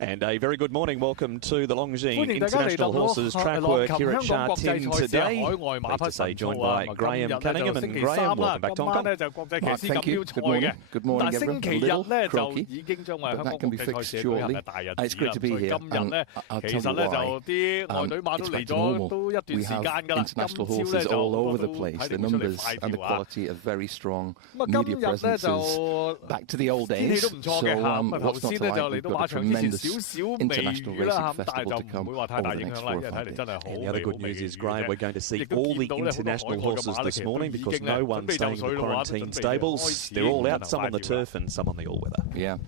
And a very good morning. Welcome to the Longines International Horses Trackwork here at Sha Tin today. Great to say, joined by Graham Cunningham. And Graham, welcome back to Hong Kong. Thank you. Good morning. Good morning, everyone. A little croaky, but that can be fixed shortly. It's great to be here. And I'll tell you why. It's back to normal. We have international horses all over the place. The numbers and the quality are very strong. Media presence is back to the old days. So what's not to like? We've got a tremendous international racing festival to come over the next 4 or 5 days. And the other good news is, Graham, we're going to see all the international horses this morning because no one's staying in the quarantine stables. They're all out, some on the turf and some on the all-weather. Yeah.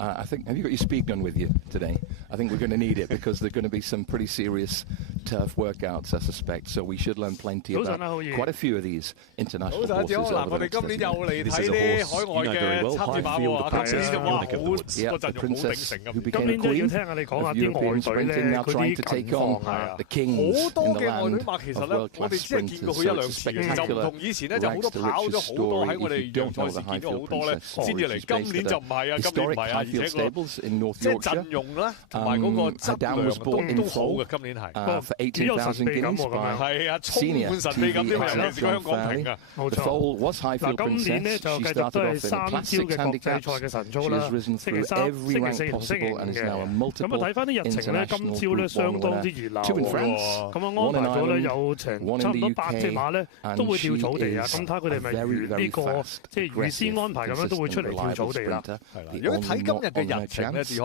I think, have you got your speed gun with you today? I think we're going to need it because there are going to be some pretty serious turf workouts, I suspect. So we should learn plenty about quite a few of these international horses over the next 10 minutes. This is a horse you know very well, Highfield, the Princess of the neck of the woods. Yeah, the princess who became a queen of European sprinting, now trying to take on the kings in the land of world-class sprinters. So it's a spectacular rags to riches story if you don't know the Highfield princess. She's based at a historic Highfield stables in North Yorkshire. Her dam was bought in full for 18,000 guineas by senior TV John Fairley. The foal was Highfield Princess. She started off in Class 6 handicaps. She has risen through every rank possible and is now a multiple international Group 1 winner. 2 in France, 1 in Ireland, 1 in the UK, and she is a very, very fast, aggressive, consistent, reliable sprinter. The only not on her chance is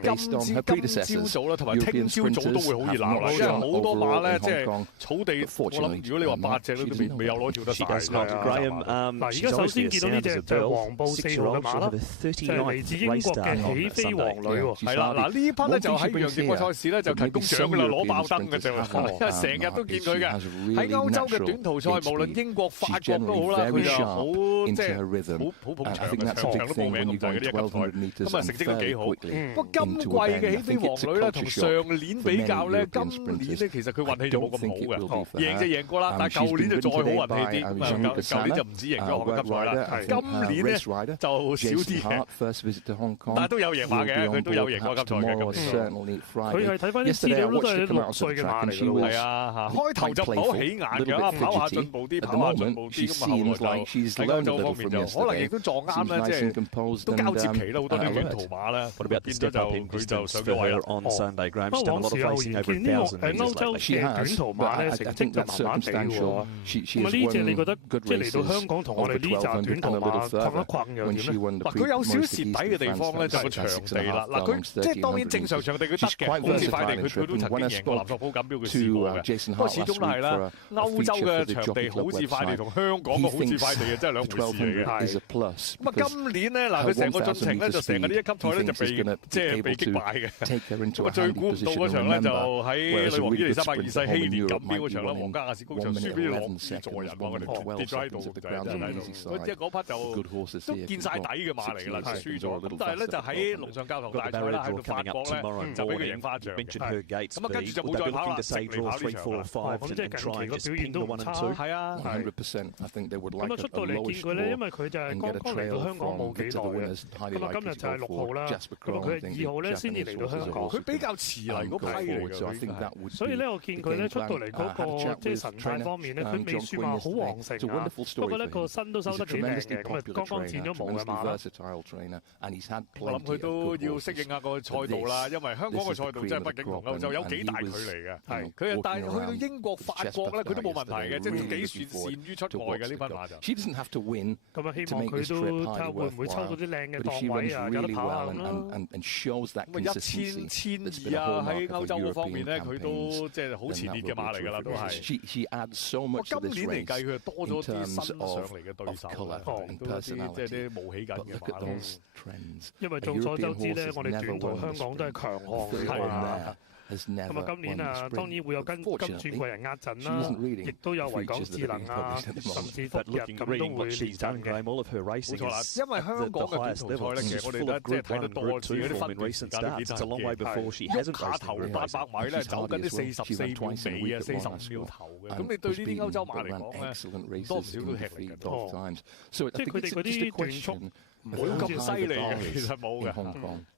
based on her predecessors, European sprinters have not shown overall in Hong Kong, but fortunately, she does not. Graham, she's obviously a sound as a bell. 6-year-old, she'll have a 39th race start on Sunday. 係啦，嗱呢班咧就喺樣翼賽事咧就勤工獎㗎啦，攞爆燈嘅啫，成日都見佢嘅。喺歐洲嘅短途賽，無論英國、法國都好啦，佢就好即係好捧場嘅，場場都報名咁滯嘅呢一級賽。咁啊成績都幾好。不過今季嘅起飛王女咧，同上年比較咧，今年咧其實佢運氣就冇咁好嘅，贏就贏過啦，但係舊年就再好運氣啲，咁啊舊年就唔止贏咗學級賽啦，今年咧就少啲嘅，但係都有贏馬嘅，佢都有贏過級賽嘅今年。佢係睇翻啲資料都係6歲嘅馬嚟嘅，係啊，開頭就唔好起眼嘅，跑下進步啲，跑下進步啲咁啊，後來就喺歐洲方面就可能亦都撞啱啦，即係都交接期啦，好多啲短途馬啦，變咗就佢就上咗位啦。不過往時候見呢個喺歐洲嘅短途馬咧成績就麻麻地喎。咁啊呢隻你覺得即係嚟到香港同我哋呢隻短途馬困一困又點咧？嗱，佢有少少蝕底嘅地方咧，就個場地啦。嗱，佢即係當然正常場地佢得嘅，好似快地佢都曾經贏過藍索普錦標，佢試過嘅。不過始終都係啦，歐洲嘅場地好似快地同香港嘅好似快地啊，真係兩回事嚟嘅。咁啊，今年咧嗱，佢成個進程咧就成個呢一級賽咧就被擊敗嘅。咁啊，最估唔到嗰場咧就喺女王伊麗莎白二世禧年錦標嗰場啦，皇家亞士高場輸俾啲朗士助人喎，我哋跌咗喺度，就係真係喺度。即係嗰匹就都見晒底嘅馬嚟㗎啦，輸咗。咁但係咧就喺龍上教堂大賽啦，喺度法國咧就俾佢贏花仗。咁啊，跟住就冇再跑啦，直嚟跑呢場。咁即係近期個表現都唔差。係啊，咁啊出到嚟見佢咧，因為佢就係剛剛嚟到香港冇幾耐嘅。咁啊，今日就係6號啦。咁啊，佢係2號咧先至嚟到香港。佢比較遲嚟嗰批嚟嘅，所以咧我見佢咧出到嚟嗰個即係神態方面咧，佢未算話好旺盛啊。不過咧個身都收得幾靚嘅，咁啊剛剛剪咗毛嘅馬啦。我諗佢都要適應下個賽道啦，因為香港個賽道真係畢竟同歐洲有幾大距離嘅。係佢啊，但係去到英國、法國咧，佢都冇問題嘅，即係都幾善於出外嘅呢匹馬就。咁啊，希望佢都睇下會唔會抽到啲靚嘅檔位啊，有得跑下咁咯。咁啊1000、1200啊，喺歐洲嗰方面咧，佢都即係好前列嘅馬嚟㗎啦，都係。今年嚟計，佢多咗啲新上嚟嘅對手，都啲即係啲冒起緊嘅馬咯。因為眾所周知咧，我哋短途香港都係強項嚟㗎嘛。咁啊，今年啊，當然會有跟轉貴人壓陣啦，亦都有維港智能啊，甚至福日咁都會練陣嘅。冇錯啦，因為香港嘅短途賽咧，其實我哋都即係睇得多次嗰啲分段時間都見得喐下頭800米咧，走緊啲44秒尾啊，45秒頭嘅。咁你對呢啲歐洲馬嚟講咧，多唔少都吃力嘅。即係佢哋嗰啲段速唔會咁犀利嘅，其實冇嘅。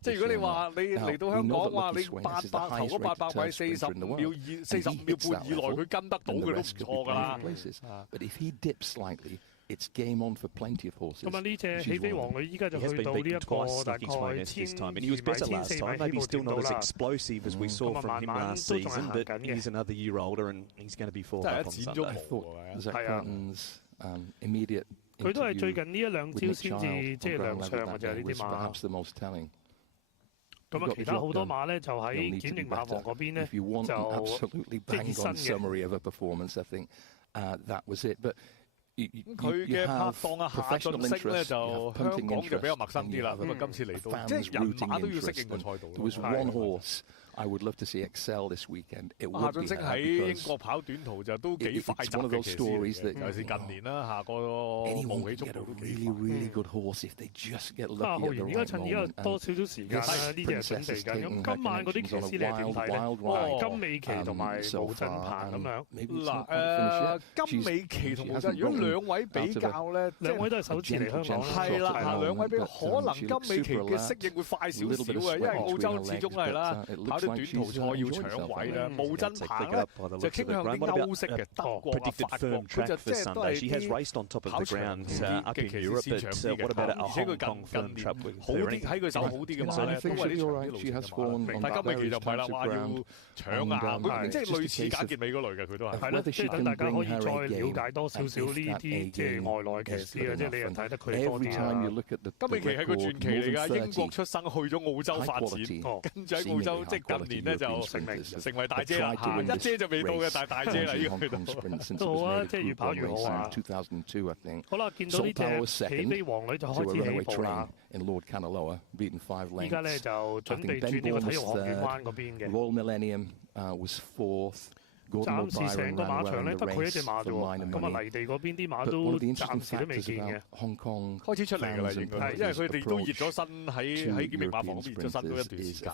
即係如果你話你嚟到香港話你800頭嗰800位45秒半以內佢跟得到佢都唔錯㗎啦。It's game on for plenty of horses. 咁啊，呢隻起飛王女依家就去到呢一個大概1200、1400 maybe still not as explosive as we saw from him last season, but he's another year older and he's going to be fourth up on Sunday. 係啊，immediate 佢都係最近呢一兩招先至即係亮相嘅啫，呢啲馬。咁啊，其他好多馬咧就喺檢驗馬房嗰邊咧就即係熱身嘅。That was it, but佢嘅拍檔啊夏俊升咧就香港就比較陌生啲啦，咁啊今次嚟到即係人馬都要適應個賽道。There was one horse I would love to see excel this weekend. 夏俊升喺英國跑短途就都幾快走嘅騎師，尤其是近年啦下個冒起速度都幾快。浩然而家趁而家多少少時間啦，呢啲係準備緊。咁今晚嗰啲騎師你係點睇咧？金美琪同埋毛振鵬咁樣。嗱金美琪同毛振，如果兩位比較咧，兩位都係首次嚟香港。係啦，嗱兩位比較，可能金美琪嘅適應會快少少嘅，因為澳洲始終係啦，跑啲短途賽要搶位啦。毛振鵬咧就傾向啲歐式嘅德國啊、法國，佢就即係都係啲跑長啲嘅騎師長啲嘅，而且佢近年好啲喺佢手好啲嘅馬咧，都係啲長啲路線。但金美琪就唔係啦，話要搶啊，佢即係類似簡潔美嗰類嘅，佢都係。係啦，即係等大家可以再了解多少少呢啲即係外來騎師啊，即係你又睇得佢多啲啊。金美琪係個傳奇嚟㗎，英國出生去咗澳洲發展，跟住喺澳洲即係近年咧就成為大姐啦，一姐就未到嘅，但係大姐啦依個去到。都好啊，即係越跑越好啊！好啦，見到呢隻起飛王女就開始起步啦。依家咧就準備轉呢個體育學院灣嗰邊嘅。暫時成個馬場咧得佢一隻馬啫喎，咁啊泥地嗰邊啲馬都暫時都未見嘅，開始出嚟㗎啦應該係，因為佢哋都熱咗身喺檢驗馬房嗰邊熱咗身都一段時間。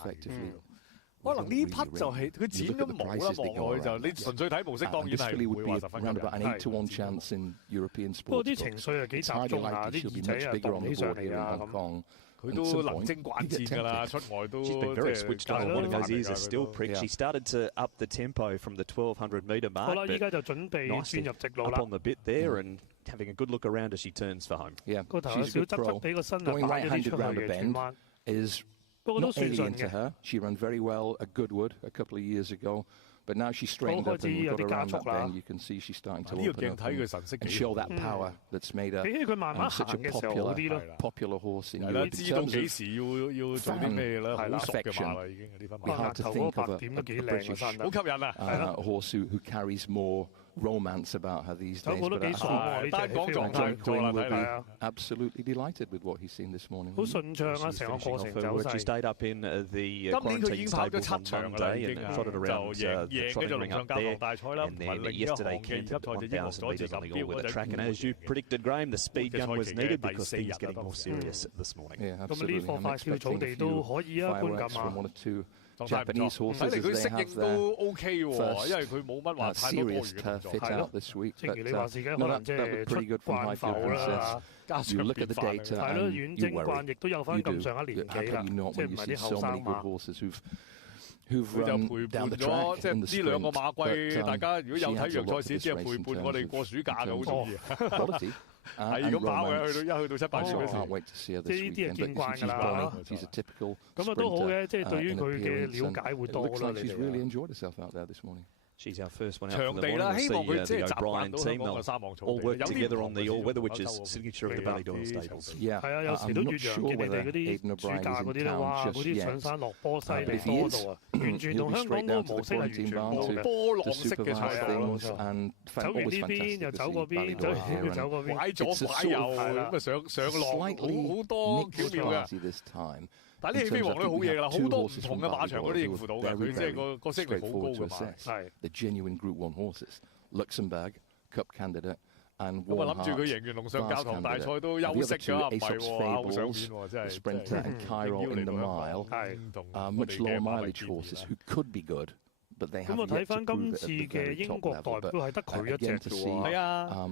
可能呢匹就係佢剪咗毛啦，望落去就你純粹睇模式，當然係唔會話十分吸引。不過啲情緒係幾集中啊，啲耳仔啊動起上嚟啊咁。佢都能征慣戰㗎啦，出外都即係係咯。She started to up the tempo from the 1200-meter mark. 好啦，依家就準備轉入直路啦。Up on the bit there and having a good look around as she turns for home. 個頭有少側側俾個身啊，擺咗啲出去嘅轉彎。不過都算順嘅。She ran very well at Goodwood a couple of years ago. But now she's straightened up and got around that bend. You can see she's starting to open up and show that power that's made her such a popular horse in Europe. 知道幾時要做啲咩啦，好熟嘅馬啦已經呢匹馬。We hard to think of a British 好吸引啊 horse who carries more romance about her these days. But 單講狀態唔錯啦，睇嚟。Absolutely delighted with what he's seen this morning. 好順暢啊，成個過程走勢。She stayed up in the 今年佢已經跑咗7場㗎啦，已經就贏嘅就龍上教堂大賽啦，唔係另一項嘅級賽就英皇佐治錦標嗰陣。And as you predicted, Graham, the speed gun was needed because things getting more serious this morning. 咁呢課快跳草地都可以啊，觀感啊。Japanese horses 睇嚟佢適應都 OK 喎，因為佢冇乜話太多多餘嘅動作。係咯，正如你話事嘅，可能即係出慣浮啦，加上變化。係咯，遠征慣亦都有翻咁上一年紀啦，即係唔係啲後生馬。佢就陪伴咗即係呢兩個馬季，大家如果有睇洋賽事，即係陪伴我哋過暑假嘅，好中意。係咁跑嘅，去到7、8月嗰時，即係呢啲係見慣㗎啦。咁啊都好嘅，即係對於佢嘅了解會多啦。你哋。She's our first one out. 場地啦，希望佢即係習慣到香港嘅沙漠草地。All work together on the all-weather, which is signature of the Ballydoyle Stables. 係啊，有時都越洋見你哋嗰啲暑假嗰啲咧，哇！嗰啲上山落波犀利多到啊，完全同香港嗰個模式係完全唔同嘅。波浪式嘅賽道，走完呢邊又走嗰邊，走嗰邊，拐左拐右咁啊，上浪好多巧妙嘅。但係呢起飛王女好嘢㗎啦，好多唔同嘅馬場佢都應付到嘅，佢即係個升力好高嘅馬。係。The genuine Group 1 horses, Luxembourg Cup candidate and 咁啊諗住佢贏完龍上教堂大賽都休息㗎，唔係喎，好上面喎，真係。Sprinter and Cairo in the mile, much lower mileage horses who could be good. 咁我睇翻今次嘅英國代表係得佢一隻啫喎。係啊，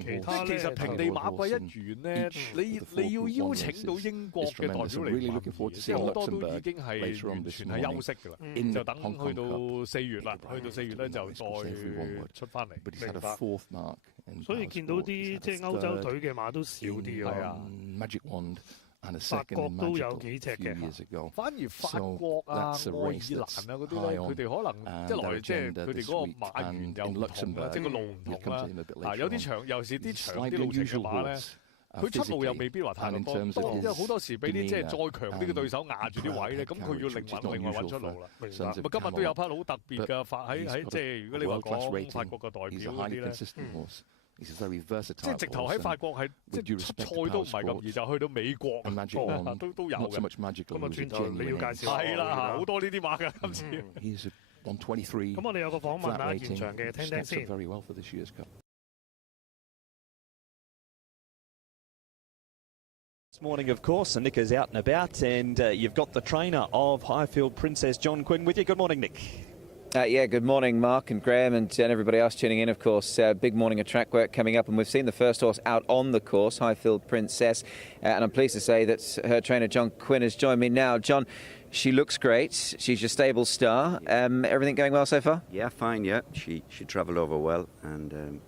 其他其實平地馬季一完咧，你要邀請到英國嘅代表嚟問，即係好多都已經係完全係休息㗎啦，就等去到4月啦，去到4月咧就再出翻嚟。明白。所以見到啲即係歐洲隊嘅馬都少啲啊。法國都有幾隻嘅，反而法國啊、愛爾蘭啊嗰啲咧，佢哋可能一來即係佢哋嗰個馬源又唔同啦，即係個路唔同啦。有啲長，尤其是啲長啲路程嘅馬咧，佢出路又未必話太多。因為好多時俾啲即係再強啲嘅對手壓住啲位咧，咁佢要另外揾出路啦。明白。今日都有匹好特別嘅喺即係如果你話講法國嘅代表嗰啲咧。即係直頭喺法國係即係出賽都唔係咁易，就去到美國都有嘅。咁啊，轉頭你要介紹係啦，好多呢啲馬㗎今次。咁我哋有個訪問啊，現場嘅聽聽先。This morning, of course, and Nick is out and about, and you've got the trainer of Highfield, Princess John Quinn, with you. Good morning, Nick. Yeah, good morning, Mark and Graham and everybody else tuning in, of course. Big morning of track work coming up, and we've seen the first horse out on the course, Highfield Princess, and I'm pleased to say that her trainer, John Quinn, has joined me now. John, she looks great. She's your stable star. Everything going well so far? Yeah, fine, yeah. She travelled over well, and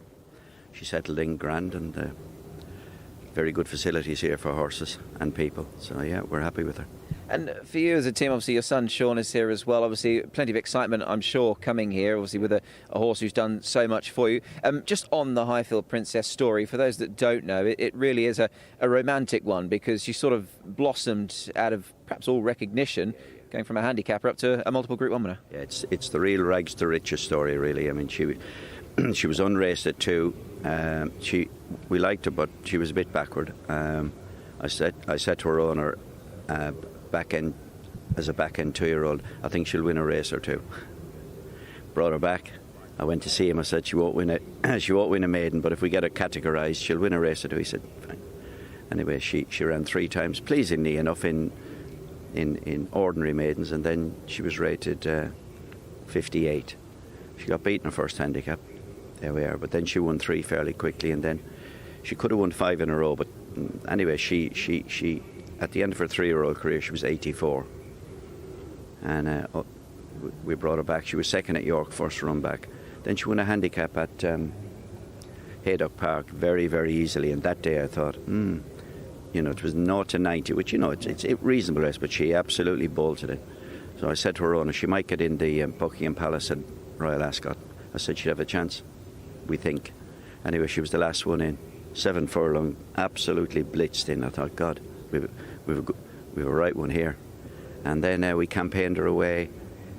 she settled in grand, and very good facilities here for horses and people. So, yeah, we're happy with her. And for you as a team, obviously your son Sean is here as well. Obviously plenty of excitement, I'm sure, coming here, obviously with a horse who's done so much for you. Just on the Highfield Princess story, for those that don't know, it really is a romantic one, because she sort of blossomed out of perhaps all recognition, going from a handicapper up to a multiple Group 1 winner. Yeah, it's the real rags to riches story, really. I mean, she was unraced at 2. We liked her, but she was a bit backward. I said to her owner, as a back-end 2-year-old, I think she'll win a race or 2. Brought her back. I went to see him. I said she won't win a maiden, but if we get her categorised, she'll win a race or 2. He said, fine. Anyway, she ran 3 times, pleasingly enough, in ordinary maidens, and then she was rated 58. She got beaten her first handicap. There we are. But then she won 3 fairly quickly, and then she could have won 5 in a row. But anyway, she at the end of her 3-year-old career, she was 84. And we brought her back. She was second at York, first run back. Then she won a handicap at Haydock Park very, very easily. And that day I thought, it was 0 to 90, which, it's a reasonable race, but she absolutely bolted it. So I said to her owner, she might get in the Buckingham Palace at Royal Ascot. I said she'd have a chance, we think. Anyway, she was the last one in. 7 furlong, absolutely blitzed in. I thought, God, we've a right one here. And then we campaigned her away.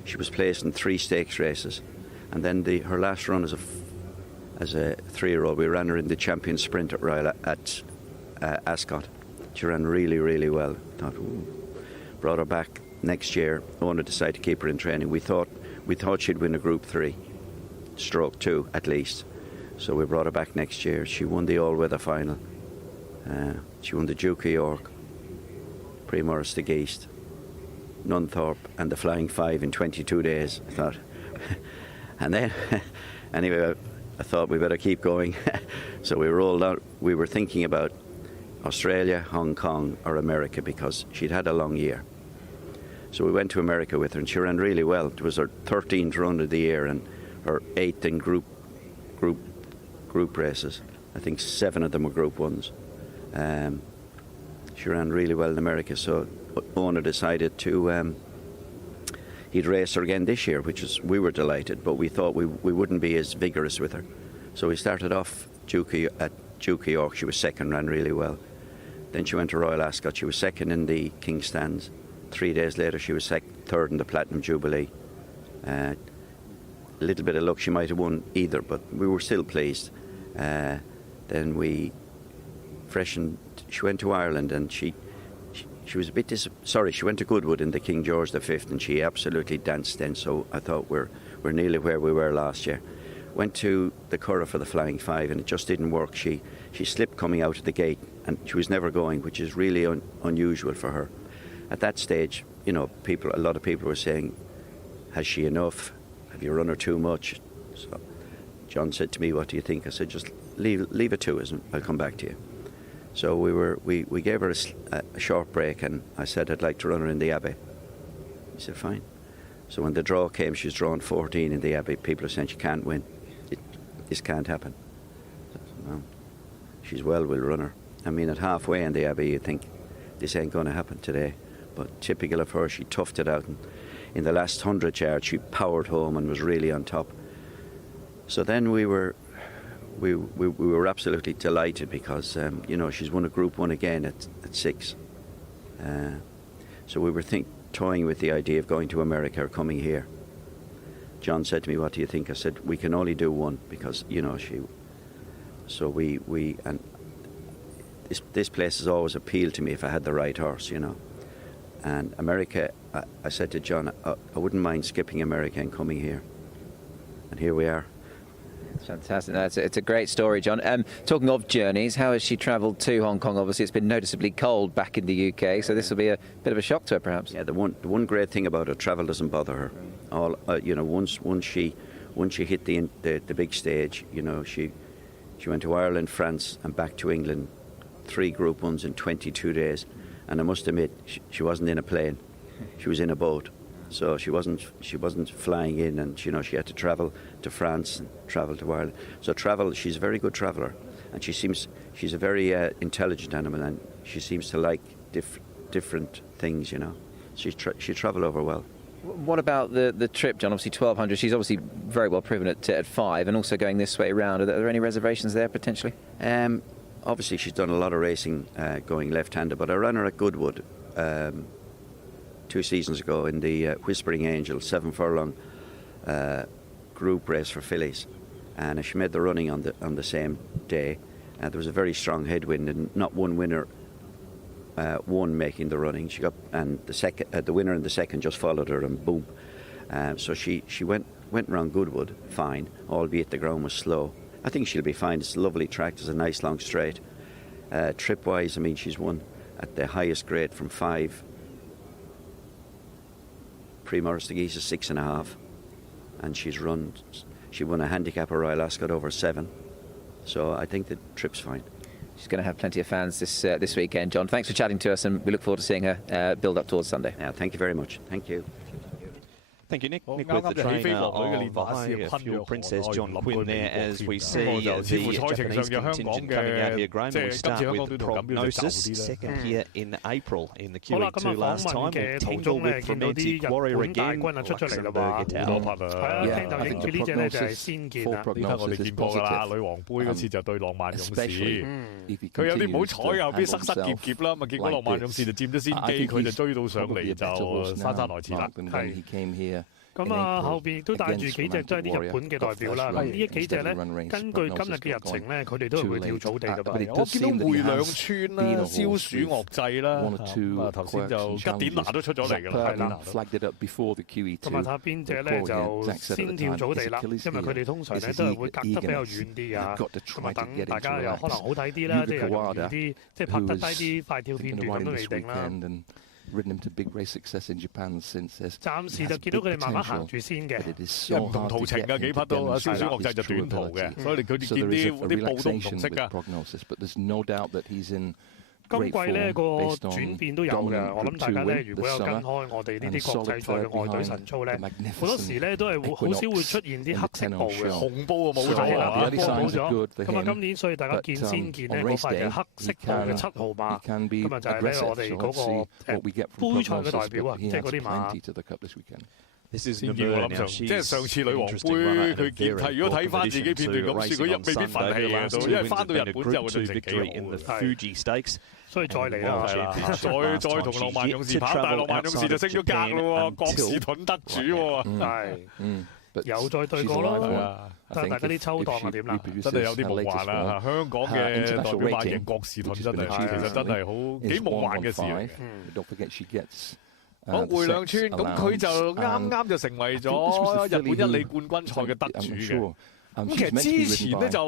She was placed in 3 stakes races, and then her last run as a 3-year-old, we ran her in the champion sprint at Royal at Ascot. She ran really, really well. Brought her back next year. Owner decided to keep her in training. We thought she'd win a Group 3, stroke 2 at least. So we brought her back next year. She won the all-weather final. She won the Duke of York, Primorus de Geest, Nunthorpe, and the Flying 5 in 22 days, I thought. And then, anyway, I thought we better keep going. So we rolled out. We were thinking about Australia, Hong Kong, or America, because she'd had a long year. So we went to America with her, and she ran really well. It was her 13th run of the year and her 8th in group races. I think 7 of them were Group 1s. She ran really well in America, so owner decided to he'd race her again this year, we were delighted, but we thought we wouldn't be as vigorous with her. So we started off at Duke of York. She was second, ran really well. Then she went to Royal Ascot. She was second in the King's Stands. 3 days later, she was third in the Platinum Jubilee. A little bit of luck, she might have won either, but we were still pleased. Then we freshened. She went to Ireland, and she was a bit she went to Goodwood in the King George V, and she absolutely danced then. So I thought we're nearly where we were last year. Went to the Curragh for the Flying 5, and it just didn't work. She slipped coming out of the gate, and she was never going, which is really unusual for her. At that stage, a lot of people were saying has she enough? Have you run her too much? So John said to me, what do you think? I said, just leave it to us and I'll come back to you. So we gave her a short break, and I said I'd like to run her in the Abbey. He said, fine. So when the draw came, she's drawn 14 in the Abbey. People are saying she can't win. This can't happen. So, no, she's well, we'll run her. I mean, at halfway in the Abbey, you think this ain't going to happen today. But typical of her, she toughed it out. And in the last 100 yards, she powered home and was really on top. So then we were absolutely delighted because, you know, she's won a Group 1 again at 6. So we were toying with the idea of going to America or coming here. John said to me, what do you think? I said, we can only do one because, you know, so and this place has always appealed to me if I had the right horse, you know. And America, I said to John, I wouldn't mind skipping America and coming here. And here we are. Fantastic. No, it's a great story, John. Talking of journeys, how has she travelled to Hong Kong? Obviously, it's been noticeably cold back in the UK, so this will be a bit of a shock to her, perhaps. Yeah, the one great thing about her, travel doesn't bother her. You know, once she hit the big stage, you know, she went to Ireland, France, and back to England, 3 Group 1s in 22 days. And I must admit, she wasn't in a plane; she was in a boat. So she wasn't flying in, and you know, she had to travel to France and travel to Ireland. So she's a very good traveller, and she's a very intelligent animal, and she seems to like different things, you know. She travelled over well. What about the trip, John? Obviously 1200. She's obviously very well proven at 5, and also going this way around. Are there any reservations there potentially? Obviously she's done a lot of racing going left-handed, but I ran her at Goodwood 2 seasons ago in the Whispering Angel 7 furlong group race for fillies, and she made the running on the same day. There was a very strong headwind, and not one winner won making the running. She got, and the winner in the second just followed her, and boom. So she went around Goodwood fine, albeit the ground was slow. I think she'll be fine. It's a lovely track. There's a nice long straight. Trip-wise, I mean, she's won at the highest grade from 5. Pre-Morris de Geese is 6.5, and she won a handicap at Royal Ascot over 7. So I think the trip's fine. She's going to have plenty of fans this weekend, John. Thanks for chatting to us, and we look forward to seeing her build up towards Sunday. Yeah, thank you very much. Thank you. Thank you, Nick. Nick with the trainer of Highfield Princess John Quinn there, as we see the Japanese contingent coming out here. Graham, we start with Prognosis, second here in April in the QE2 last time. We'll tangle with Romantic Warrior again. Luxembourg et al. 聽就影住呢隻咧就係先見啦。呢刻我哋見過㗎啦，女王杯嗰次就對浪漫勇士。佢有啲唔好彩，後邊塞結啦，咪結果浪漫勇士就佔咗先機，佢就追到上嚟就姍姍來遲啦。係。咁啊，後邊亦都帶住幾隻都係啲日本嘅代表啦。咁呢幾隻咧，根據今日嘅日程咧，佢哋都係會跳草地㗎嘛。我見到梅兩村啦、消暑樂祭啦，頭先就吉典拿都出咗嚟㗎啦，係啦。同埋睇下邊隻咧就先跳草地啦，因為佢哋通常咧都係會隔得比較遠啲啊，同埋等大家又可能好睇啲啦，即係容易啲，即係拍得低啲快跳片段咁都未定啦。暫時就見到佢哋慢慢行住先嘅，因為唔同途程嘅幾匹都，消暑樂祭就短途嘅，所以佢哋見啲步都唔同色㗎。今季呢個轉變都有嘅，我諗大家咧如果有跟開我哋呢啲國際賽嘅外隊神操咧，好多時咧都係好少會出現啲黑色布嘅，紅布啊冇咗啦，冇咗。咁啊今年所以大家見先見呢嗰塊嘅黑色布嘅7號馬，咁啊就係咧我哋嗰個杯賽嘅代表啊，即係嗰啲馬。先見我諗上，即係上次女王杯佢見睇，如果睇翻自己片段咁，佢未必憤氣嘅，因為翻到日本之後就成幾好。所以再嚟啦，再同浪漫勇士跑，但係浪漫勇士就升咗格咯喎，國士盾得主喎，係又再對過咯。睇下大家啲抽檔係點啦，真係有啲夢幻啦！香港嘅代表馬贏國士盾真係，其實真係好幾夢幻嘅事嚟。好，梅兩村咁佢就啱就成為咗日本一哩冠軍賽嘅得主嘅。咁其實之前咧就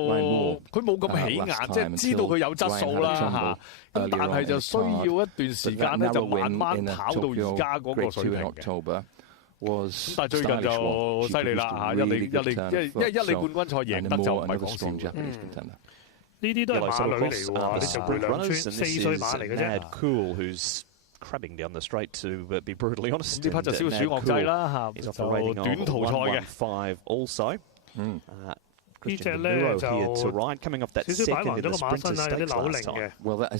佢冇咁起眼，即係知道佢有質素啦嚇。咁但係就需要一段時間咧，就慢慢跑到而家嗰個水平嘅。was 但係最近就犀利啦嚇，因為一哩冠軍賽贏得就唔係講笑。呢啲都係馬女嚟喎，你就配兩村4歲馬嚟嘅啫。Cool, who's crabbing down the straight to be brutally honest. 呢匹就消暑樂祭啦嚇，就短途賽嘅。Also. 呢隻咧就少少擺橫咗個馬身啊，有啲扭擰嘅。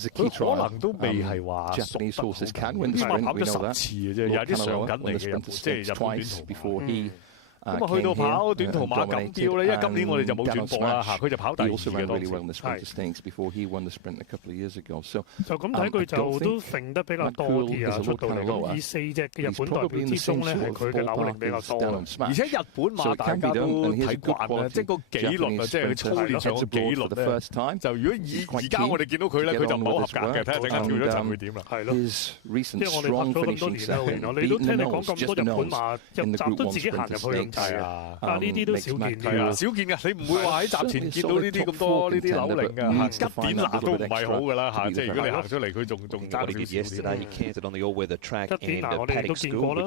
佢可能都未係話熟得好緊，起碼跑咗10次嘅啫，有啲上緊嚟嘅，即係日本短途。咁啊，去到跑短途馬錦標咧，因為今年我哋就冇轉播啦嚇，佢就跑第2嘅當時。就咁睇佢就都揈得比較多啲啊，出到嚟咁以4隻嘅日本代表之中咧，係佢嘅扭力比較多。而且日本馬大家都睇慣啦，即係個紀律啊，即係佢操練上嘅紀律咧。就如果以而家我哋見到佢咧，佢就唔係好合格嘅，睇下陣間跳咗陣會點啦。係咯，即係我哋拍咗咁多年啦，原來你都聽你講咁多日本馬入閘都自己行入去。係啊，呢啲都少見嘅，少見嘅，你唔會話喺閘前見到呢啲咁多呢啲扭擰嘅，吉典拿都唔係好㗎啦嚇，即係如果你行出嚟佢仲爭少少。吉典拿我哋都見過啦，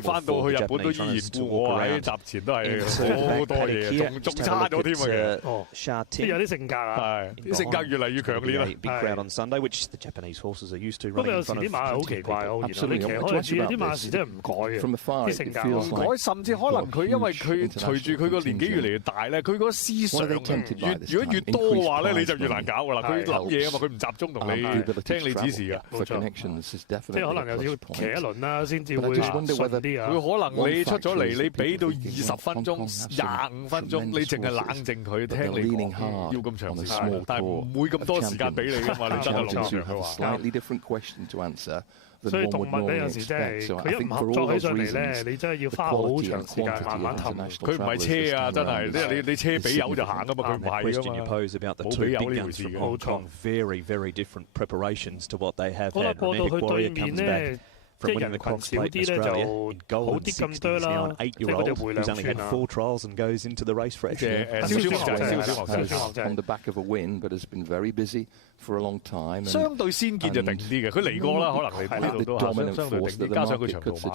翻到去日本都依然顧我喺閘前都係好多嘢，仲差咗添啊Sha Tin 即係有啲性格啊，啲性格越嚟越強烈啦。不過有時啲馬係好奇怪，我見到你騎開就知啲馬有時真係唔改嘅，啲性格唔改，甚至可能佢因為佢隨住佢個年紀越嚟越大咧，佢個思想如果越多嘅話咧，你就越難搞㗎啦。佢諗嘢啊嘛，佢唔集中同你聽你指示㗎。冇錯，即係可能又要騎一輪啦，先至會順啲啊。佢可能你出咗嚟，你俾到20分鐘、25分鐘，你淨係冷靜佢聽你講，要咁長時間，但係唔會咁多時間俾你㗎嘛。你真係落場佢話。所以動物咧有時真係佢一唔合作起上嚟咧，你真係要花好長時間慢慢氹。佢唔係車啊，真係，即係你車俾油就行㗎嘛，佢唔係㗎嘛。冇俾油呢回事嘅。冇錯。好啦，過到去對面咧，即係人群少啲咧就好啲咁多啦，即係佢哋回兩圈啊。相對先見就定啲嘅，佢嚟過啦，可能嚟呢度都相對定啲，加上佢長途馬。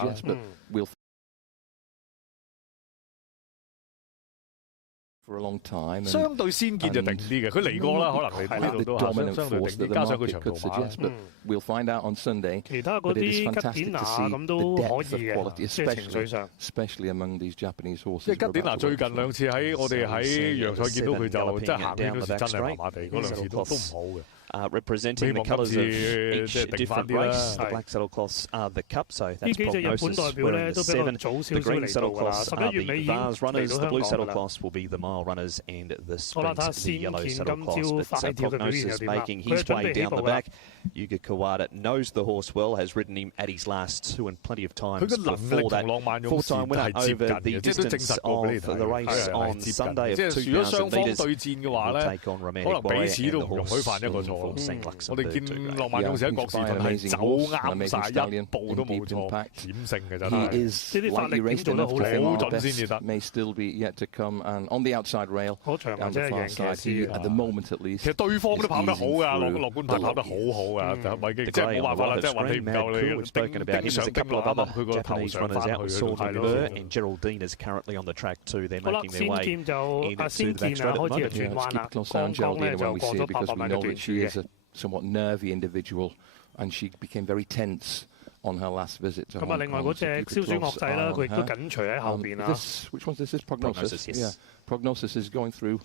相對先見就定啲嘅，佢嚟過啦，可能嚟呢度都相對定啲，加上佢長途馬。其他嗰啲吉典拿咁都可以嘅，即係情緒上。即係吉典拿最近2次喺我哋喺洋賽見到佢就即係行圈嗰時真係麻麻地，嗰2次都唔好嘅。representing the colours of each different race. The black saddlecloths are the cup, so that's prognosis. Whereas the 7, the green saddlecloths are the Vars runners, the blue saddlecloths will be the mile runners, and the sprint, the yellow saddlecloths. But prognosis making his way down the back. Yuga Kawada knows the horse well, has ridden him at his last 2 and plenty of times before that. 4-time winner over the distance of the race on Sunday of 2,000 metres. Will take on Romantic Warrior and the horse. 我哋見浪漫勇士喺國士頓係走啱晒，一步都冇錯，險勝嘅真係。呢啲發力點做得好準先至得。好長或者係贏騎師。其實對方都跑得好㗎，落冠牌跑得好好㗎，就咪即係冇辦法啦，即係運氣唔夠你，頂上急落啱啱佢個頭上翻去係咯。好啦，先見就先見啊，開始就轉彎啦，剛剛咧就過咗800米嘅段處嘅。somewhat nervy individual, and she became very tense on her last visit. 咁啊，另外嗰隻消暑樂仔啦，佢亦都緊隨喺後邊啦。Which one is this? Prognosis. Yes. Prognosis is going through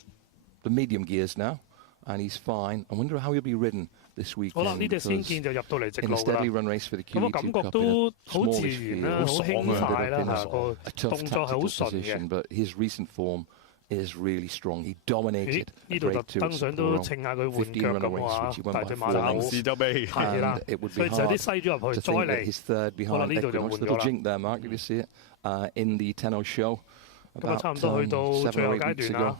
the medium gears now, and he's fine. I wonder how he'll be ridden this weekend. 好啦，呢隻先見就入到嚟直路啦。咁我感覺都好自然啦，好輕快啦，個動作係好順嘅。But his recent form is really strong. He dominated. 呢度特登上都稱下佢換腳咁話，但係隻馬暫時就未係啦，所以就有啲西咗入去，再嚟。好啦，呢度就換咗啦。Jink there, Mark. Did you see it? In the Tenno show. 咁啊，差唔多去到最後階段啦。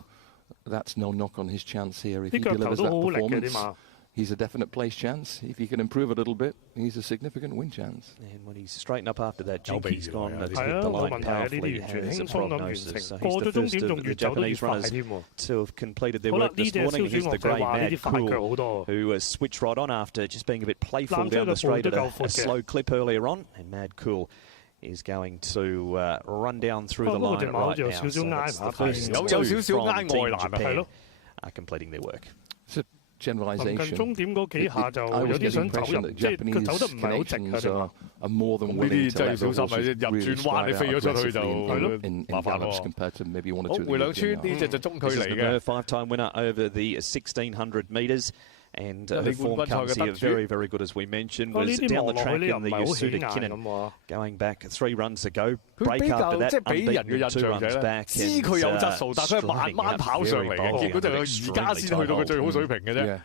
That's no knock on his chance here. If he 啲腳頭 delivers 都 that 好好力嘅啲 performance, 馬。he's a definite place chance. If he can improve a little bit, he's a significant win chance. And when he's straightened up after that jink, he's gone to hit the 係啊，冇 line 問題啊，呢啲 powerfully. 完全 Has 輕 a 鬆咁完 prognosis. 成， So 過 he's 咗 the 終 first 點仲 of 越 the 走得越 Japanese 快 runners 添喎。 to have completed their 好啦， work 呢 this 隻 morning. 消 He's 暑 the 樂仔 great 話呢 Mad 啲快腳 Cool, 好多。 who switched right on after just being a bit playful Lam down the straight at a 腳嘅 slow clip earlier on. And Mad Cool is going to run down through the line right now. So that's the first two from Team Japan completing their work. It's a generalization. 終點嗰幾下就有啲想走入，即係佢走得唔係好直嘅。are more than willing to let the horses really stride out aggressively in gallops compared to maybe one or two. 回兩村呢隻就中距離嘅 5-time winner over the 1600 metres. And her form comes here very, very good, as we mentioned. Was down the track in the Yasuda Kinnan, going back 3 runs ago. Break after that, unbeaten 2 runs back. 知佢有質素，但係佢係慢慢跑上嚟嘅，結果就係而家先去到佢最好水平嘅啫。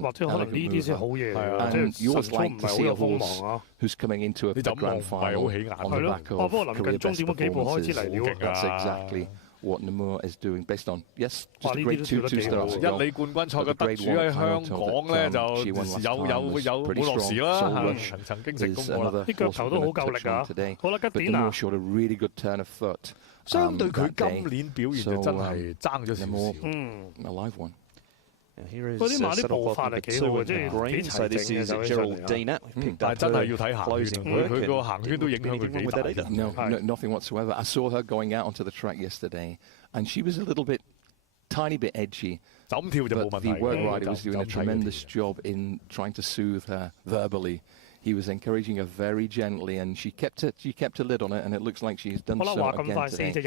或者可能呢啲先好嘢啊！即係實操唔係好有鋒芒啊。Who's coming into a grand final on the back of 不過臨近終點嗰幾步開始嚟了。 That's exactly what Nomura is doing based on just a great two starts. 一哩冠軍賽嘅得主喺香港咧就有冇落時啦，曾經成功過啦，啲腳頭都好夠力啊！好啦，吉典啊，相對佢今年表現就真係爭咗少少。嗰啲馬啲步伐係幾好嘅，即係幾齊整嘅就但係真係要睇行圈，佢個行圈都影響佢幾大。No, nothing whatsoever. I saw her going out onto the track yesterday, and she was a little bit, tiny bit edgy. 就咁跳就冇問題。 The work rider was doing a tremendous job in trying to soothe her verbally. He was encouraging her very gently, and she kept a lid on it, and it looks like she's done so again today.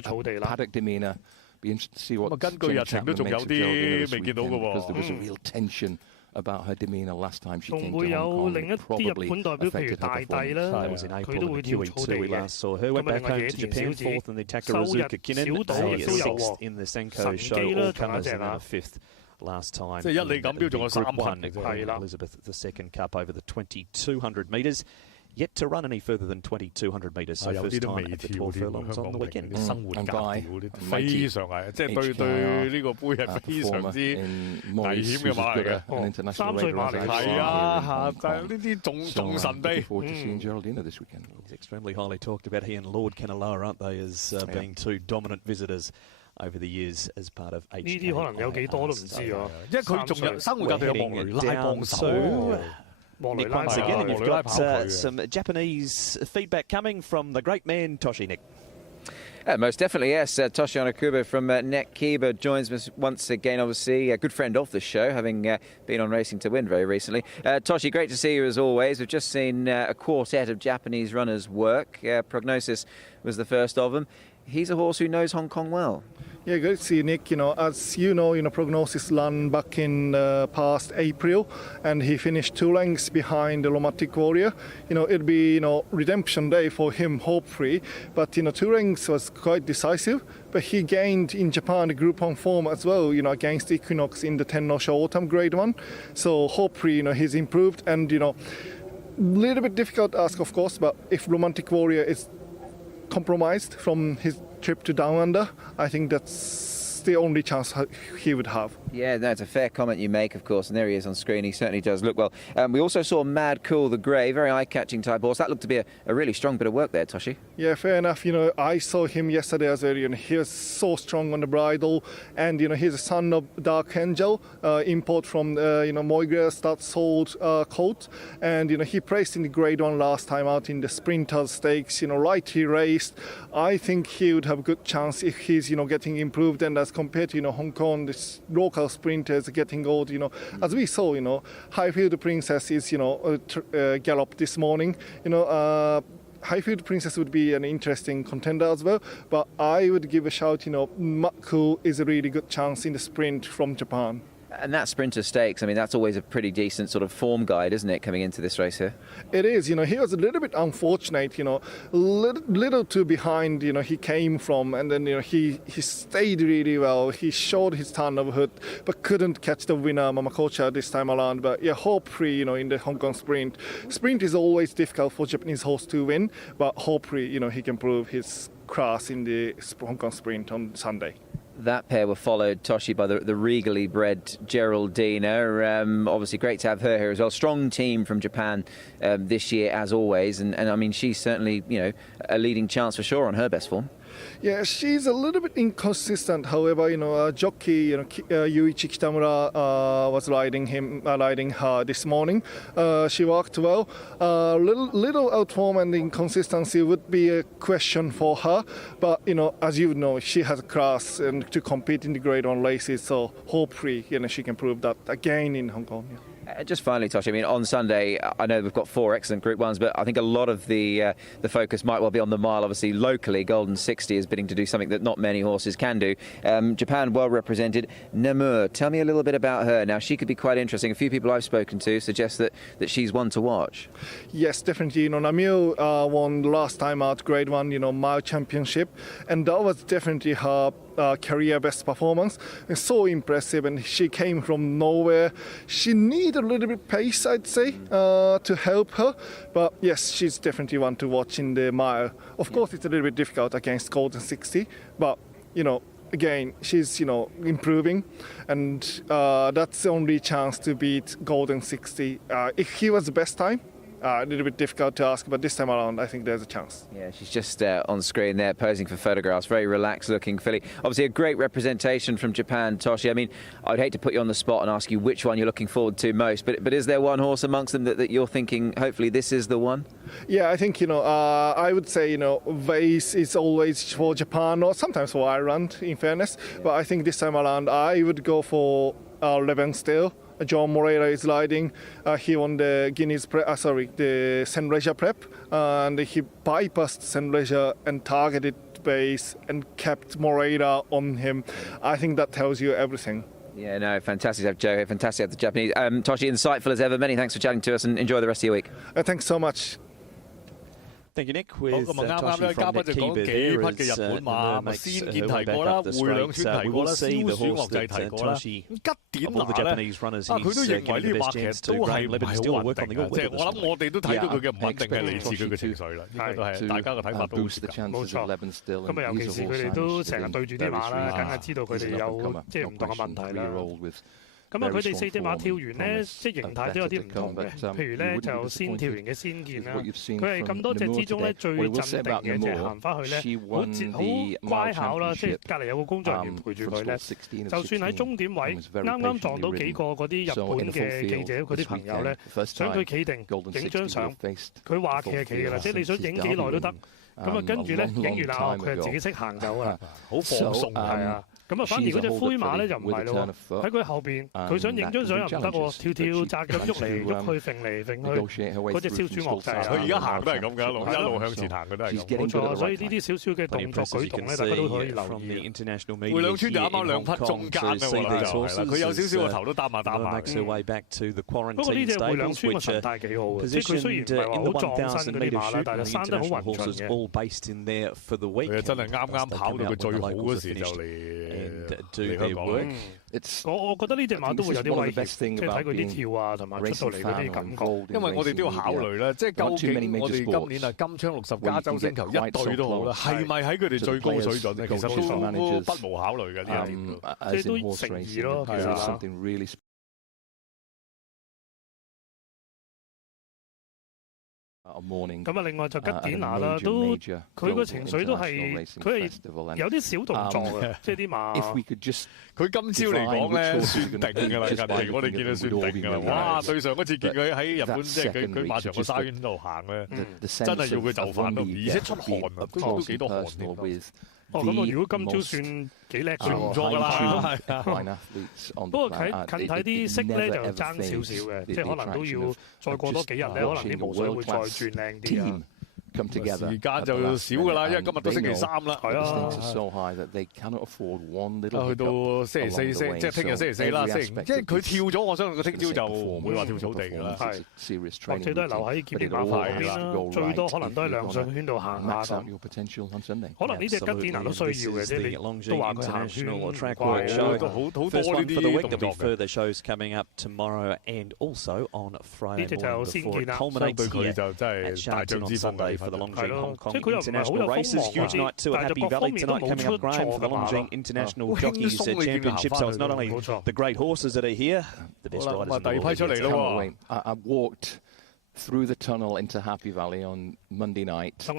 So paddock demeanour. Be interested to see what Jen Chapman makes of Geraldine this weekend, because there was a real tension about her demeanour last time she came to Hong Kong. It probably affected her performance. That was in April in the QE2 we last saw her. Went back home to Japan, 4th in the Takarazuka Kinnan, 6th in the Senko Show All Comers, and then a 5th last time. 即係一哩錦標仲有3盤 Elizabeth II Cup over the 2200 metres. Yet to run any further than 2200 metres. So first time at the 12 furlongs on the weekend. 生活格調非常係，即係對呢個杯係非常之危險嘅馬嚟嘅。3歲馬嚟係啊，就係呢啲仲神秘。He's extremely highly talked about. He and Lord Canaloa, aren't they, as being 2 dominant visitors over the years as part of HK. 呢啲可能有幾多都唔知啊，因為佢仲有生活格調有莫雷拉幫手。 Nick once again, and you've got some Japanese feedback coming from the great man Toshi. Nick. Most definitely, yes. Toshi Onakuba from Net Kiba joins us once again, obviously a good friend of the show, having been on Racing to Win very recently. Toshi, great to see you as always. We've just seen a quartet of Japanese runners work. Prognosis was the first of them. He's a horse who knows Hong Kong well. Yeah, good to see you, Nick. As you know, Prognosis ran back in past April, and he finished 2 lengths behind the Romantic Warrior. It'd be, redemption day for him, hopefully. But, 2 lengths was quite decisive. But he gained in Japan the Group 1 form as well, against Equinox in the Tennosha Autumn Grade 1. So hopefully, he's improved. And, little bit difficult to ask, of course, but if Romantic Warrior is compromised from his trip to Down Under, I think that's the only chance he would have. Yeah, that's a fair comment you make, of course, and there he is on screen. He certainly does look well. We also saw Mad Cool the Grey, very eye-catching type horse. That looked to be a really strong bit of work there, Toshi. Yeah, fair enough. I saw him yesterday as well. He was so strong on the bridle, and he's a son of Dark Angel, import from Moigrass that sold colt, and he placed in the Grade 1 last time out in the Sprinters Stakes. Right, he raced. I think he would have a good chance if he's getting improved, and as compared to Hong Kong, this local sprinters getting old, as we saw, Highfield Princess is, gallop this morning, Highfield Princess would be an interesting contender as well, but I would give a shout, Maku is a really good chance in the sprint from Japan. And that Sprinter Stakes, I mean, that's always a pretty decent sort of form guide, isn't it, coming into this race here? It is. He was a little bit unfortunate, little too behind, he came from, and then, he stayed really well. He showed his turnover, but couldn't catch the winner, Mamakocha, this time around. But yeah, hopefully, in the Hong Kong sprint. Sprint is always difficult for Japanese horse to win, but hopefully, he can prove his class in the Hong Kong sprint on Sunday. That pair were followed, Toshi, by the regally bred Geraldina. Obviously great to have her here as well. Strong team from Japan this year, as always. And I mean, she's certainly, a leading chance for sure on her best form. Yeah, she's a little bit inconsistent. However, jockey, Yuichi Kitamura was riding her this morning. She worked well. Little out form and inconsistency would be a question for her. But as you know, she has a class and to compete in the Grade 1 races. So hopefully, she can prove that again in Hong Kong. Yeah. Just finally, Toshi, I mean, on Sunday, I know we've got 4 excellent Group 1s, but I think a lot of the focus might well be on the mile. Obviously, locally, Golden 60 is bidding to do something that not many horses can do. Japan well represented. Namur, tell me a little bit about her. Now, she could be quite interesting. A few people I've spoken to suggest that she's one to watch. Yes, definitely. Namur won last time out Grade 1, mile championship, and that was definitely her career best performance. It's so impressive, and she came from nowhere. She needs a little bit pace, I'd say, to help her. But yes, she's definitely one to watch in the mile. Of course, it's a little bit difficult against Golden 60, but again, she's improving, and that's the only chance to beat Golden 60. If he was the best time, a little bit difficult to ask, but this time around, I think there's a chance. Yeah, she's just on screen there posing for photographs. Very relaxed-looking filly. Obviously, a great representation from Japan, Toshi. I mean, I'd hate to put you on the spot and ask you which one you're looking forward to most, but is there one horse amongst them that you're thinking, hopefully, this is the one? Yeah, I think, I would say, Vase is always for Japan, or sometimes for Ireland, in fairness. But I think this time around, I would go for Levenstale. John Moreira is riding. He won the the St. Leger Prep, and he bypassed St. Leger and targeted Base and kept Moreira on him. I think that tells you everything. Yeah, no, fantastic to have Joe here, fantastic to have the Japanese. Toshi, insightful as ever. Many thanks for chatting to us, and enjoy the rest of your week. Thanks so much. Thank you, Nick. With Toshi from Netkeeper there as Namur makes her way back up the straight. We will see the horse that Toshi, of all the Japanese runners, he's given the best chance to. Graham Levitt still work on the all weather. 我諗我哋都睇到佢嘅唔穩定係嚟自佢嘅情緒啦，應該都係大家嘅睇法都好似㗎。冇錯，咁尤其是佢哋都成日對住啲馬啦，梗係知道佢哋有唔同嘅問題啦。咁佢哋4隻馬跳完呢，即形態都有啲唔同嘅。譬如呢，就先跳完嘅先見啦，佢係咁多隻之中呢最鎮定嘅，即係行翻去呢，好乖巧啦，即係隔離有個工作人員陪住佢呢。就算喺終點位啱啱撞到幾個嗰啲日本嘅記者，佢啲朋友呢，想佢企定影張相，佢話企就企㗎啦，即係你想影幾耐都得。咁跟住呢，影完啦，佢就自己識行走㗎啦，好放鬆係啊。咁反而嗰隻灰馬咧就唔係咯喎，喺佢後邊，佢想影張相又唔得喎，跳咁喐嚟喐去，揈嚟揈去，嗰隻燒豬樂仔佢而家行都係咁㗎，一路向前行佢都係咁。冇錯，所以呢啲少少嘅動作舉動咧，大家都可以留意。回兩村就啱啱兩匹中間啦，佢有少少個頭都擔下。不過呢隻回兩村個神態幾好嘅，即係佢雖然唔係話好壯身嗰啲馬啦，但係生得好勻順嘅。佢真係啱跑到佢最好嗰時就嚟。我覺得呢隻馬都會有啲威脅，即係睇佢啲跳啊，同埋出到嚟嗰啲感覺。因為我哋都要考慮啦，即係究竟我哋今年啊金槍60加州星球一隊都好啦，係咪喺佢哋最高水準咧？其實都不無考慮嘅呢一點，即係都誠意咯，其實。咁另外就吉典拿啦，都佢個情緒都係佢係有啲小動作嘅，即係啲馬。佢今朝嚟講咧算定㗎啦，近期我哋見到算定㗎啦。哇！對上嗰次見佢喺日本即係佢馬場個沙圈度行咧，真係要佢就範咯，而且出汗啊，都幾多汗添。咁如果今朝算幾叻，算唔錯㗎啦。不過近睇啲色咧就爭少少嘅，即係可能都要再過多幾日咧，可能啲毛水會再轉靚啲啊。時間就少㗎啦，因為今日都星期3啦，係啊。去到星期4，即係聽日星期4啦，即係佢跳咗，我相信佢聽朝就唔會話跳草地㗎啦。係，或者都係留喺劍擊馬牌嗰邊啦，最多可能都係兩上圈度行下咁。可能呢隻吉典拿都需要嘅，即係你都話佢行圈快啊，都好多呢啲動作嘅。呢隻就先見啦，相對佢就真係大將之風。For the Longines Hong Kong International Races, huge night too at Happy Valley tonight coming up, Graham, for the Longines International Jockeys Championship. So it's not only the great horses that are here, the best riders in the world. I walked through the tunnel into Happy Valley on Monday night. I